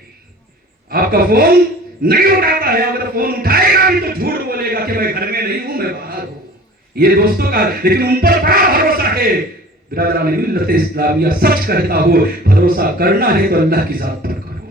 آپ کا فون نہیں اٹھاتا ہے۔ اگر فون اٹھائے گا بھی تو جھوٹ بولے گا کہ میں گھر میں نہیں ہوں، میں باہر ہوں۔ یہ دوستوں کا، لیکن ان پر بڑا بھروسہ ہے۔ برادران ملت اسلامیہ، سچ کہتا ہو، بھروسہ کرنا ہے تو اللہ کی ذات پر کرو۔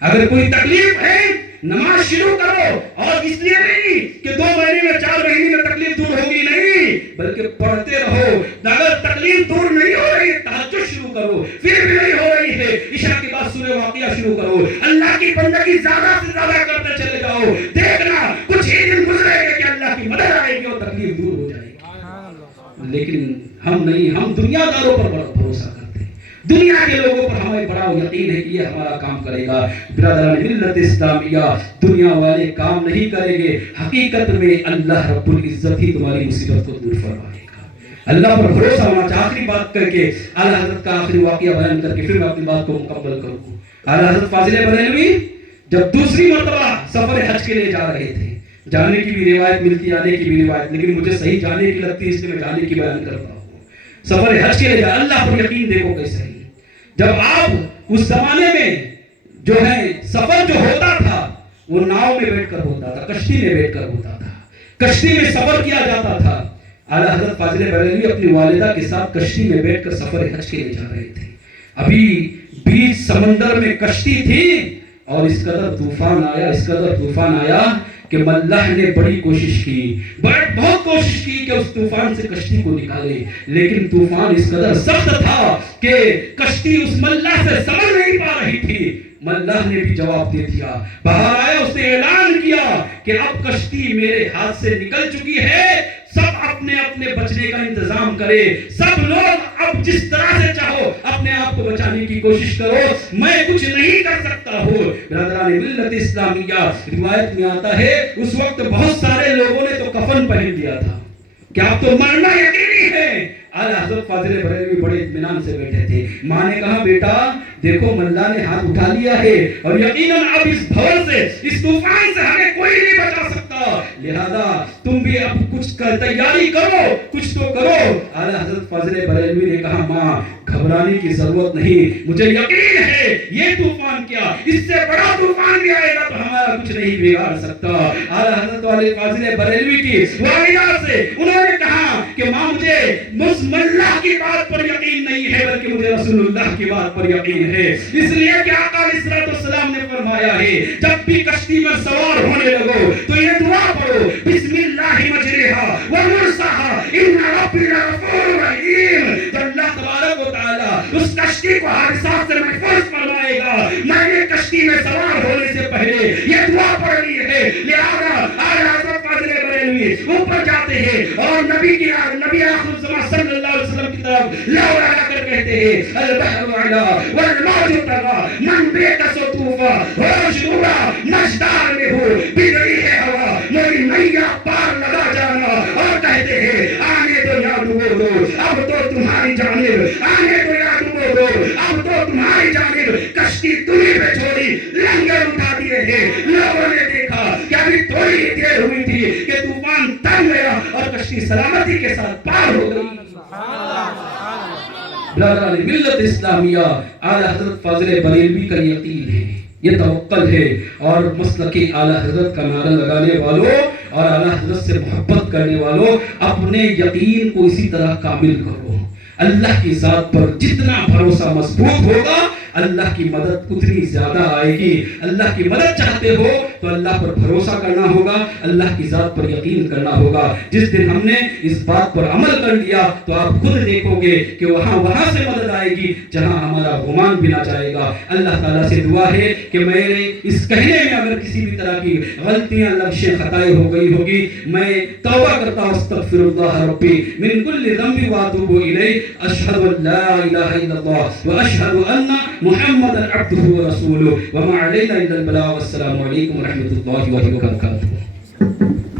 اگر کوئی تکلیف ہے، نماز شروع کرو، اور اس لیے نہیں کہ 2 مہینے میں 4 مہینے میں تکلیف دور ہوگی، نہیں، بلکہ پڑھتے رہو۔ اگر تکلیف دور نہیں ہو رہی، تہجد شروع کرو، پھر بھی نہیں ہو رہی ہے، عشاء کے بعد سورہ واقعہ شروع کرو، اللہ کی بندگی زیادہ سے زیادہ کرتے چلے جاؤ، دیکھنا کچھ ہی دن گزرے گا کہ اللہ کی مدد آئے گی اور تکلیف دور ہو جائے گی۔ لیکن ہم نہیں، ہم دنیا داروں پر بڑا بھروسہ کرتے ہیں، دنیا کے لوگوں پر ہمیں بڑا یقین ہے کہ یہ ہمارا کام کرے گا۔ برادران ملت اسلامیہ، دنیا والے کام نہیں کریں گے، حقیقت میں اللہ رب العزت ہی تمہاری مصیبت کو دور فرمائے گا۔ اللہ پر بھروسہ ہونا چاہیے۔ آخری بات کر کے اعلیٰ حضرت کا آخری واقعہ بیان کر کے پھر میں اپنی بات کو مکمل کروں۔ اعلیٰ حضرت فاضل بریلوی جب دوسری مرتبہ سفر حج کے لیے جا رہے تھے، جانے کی بھی روایت ملتی، آنے کی بھی روایت، لیکن مجھے صحیح جانے کی لگتی ہے، اس لیے میں جانے کی بیان کرتا ہوں۔ سفر حج کے لیے اللہ پر یقین دیکھو کیسے ہے۔ جب آپ اس زمانے میں جو ہے سفر جو ہوتا تھا وہ ناؤ میں بیٹھ کر ہوتا تھا، کشتی میں بیٹھ کر ہوتا تھا، کشتی میں سفر کیا جاتا تھا۔ اعلیٰ حضرت فاضل بریلوی اپنی والدہ کے ساتھ کشتی میں بیٹھ کر سفر حج کے لیے جا رہے تھے۔ ابھی بیچ سمندر میں کشتی تھی اور اس قدر طوفان آیا کہ ملاح نے بڑی کوشش کی، بہت کوشش کی کہ اس طوفان سے کشتی کو نکالے، لیکن طوفان اس قدر سخت تھا کہ کشتی اس ملاح سے سمجھ نہیں پا رہی تھی۔ ملاح نے بھی جواب دے دیا، باہر آیا، اس نے اعلان کیا کہ اب کشتی میرے ہاتھ سے نکل چکی ہے، سب اپنے اپنے بچنے کا انتظام کرے، سب لوگ اب جس طرح سے چاہو اپنے آپ کو بچانے کی کوشش کرو، میں کچھ نہیں کر سکتا ہوں۔ برادران ملت اسلامیہ، روایت میں آتا ہے اس وقت بہت سارے لوگوں نے تو کفن پہن لیا تھا کہ اب تو مرنا یقینی ہے۔ اعلیٰ حضرت فاضل بریلوی بڑے اطمینان سے بیٹھے تھے۔ ماں نے کہا بیٹا دیکھو ملا نے ہاتھ اٹھا لیا ہے اور یقیناً اب اس بھور سے، اس طوفان سے ہمیں کوئی نہیں بچا سکتا، لہذا تم بھی اب کچھ تیاری کرو، کچھ تو کرو۔ اعلیٰ حضرت فاضل بریلوی نے کہا ماں گھبرانے کی ضرورت نہیں، مجھے یقین ہے یہ طوفان کیا، اس سے بڑا طوفان بھی آئے گا تو ہمارا کچھ نہیں بگاڑ سکتا۔ اعلیٰ حضرت فاضل بریلوی کی والدہ سے انہوں نے کہا کہ ماں مجھے مسلم اللہ کی بات پر یقین نہیں ہے بلکہ مجھے رسول اللہ کی بات پر یقین ہے. اس لیے کہ آقا علیہ السلام نے فرمایا ہے جب بھی کشتی میں سوار ہونے لگو تو یہ دعا پڑھو بسم اللہ مجریہا ومرساہا ان ربی لغفور رحیم. تو اللہ تبارک و تعالی اس کشتی کو حادثات سے محفوظ فرمائے گا. میں نے کشتی میں سوار ہونے سے پہلے یہ دعا پڑھنی ہے. لہذا اعلی حضرت فاضل بریلوی اوپر جاتے ہیں اور نبی آخر الزمان صلی اللہ علیہ وسلم کی طرف لو لگا کر کہتے ہیں البحر علا والموج طغا من بیت سطوفا ہوش نورا مجدار میں ہو بگڑی ہے ہوا میری نیا پار لگا جانا. اور کہتے ہیں آنے تو یا ڈوبو اب تو تمہاری جانب آنے تو یا ڈوبو اب تو تمہاری جانب کشتی تمہیں پہ چھوڑی لنگر اٹھا دیے ہیں. لوگوں نے دیکھا کہ ابھی تھوڑی دیر ہوئی تھی کہ طوفان تھم گیا اور کشتی سلامتی کے ساتھ پار ہو گئی. برادران ملت اسلامیہ اعلی حضرت فاضل بریلوی کا یقین ہے, یہ توکل ہے اور مسلک اعلی حضرت کا نعرہ لگانے والوں اور اعلی حضرت سے محبت کرنے والوں اپنے یقین کو اسی طرح کامل کرو. اللہ کی ذات پر جتنا بھروسہ مضبوط ہوگا اللہ کی مدد اتنی زیادہ آئے گی. اللہ کی مدد چاہتے ہو تو اللہ پر بھروسہ کرنا ہوگا, اللہ کی ذات پر یقین کرنا ہوگا. جس دن ہم نے اس بات پر عمل کر لیا تو آپ خود دیکھو گے کہ وہاں سے مدد آئے گی جہاں ہمارا گمان بھی نہ جائے گا. اللہ تعالیٰ سے دعا ہے کہ میرے اس کہنے میں اگر کسی بھی طرح کی غلطیاں لفظیں خطائیں ہو گئی ہوگی میں توبہ کرتا ہوں. استغفر اللہ ربی من کل ذنب واتوب الیہ. اشہد ان لا الہ الا اللہ واشہد ان محمد عبدہ ورسولہ وما علینا الا البلاغ. السلام علیکم ورحمۃ اللہ وبرکاتہ.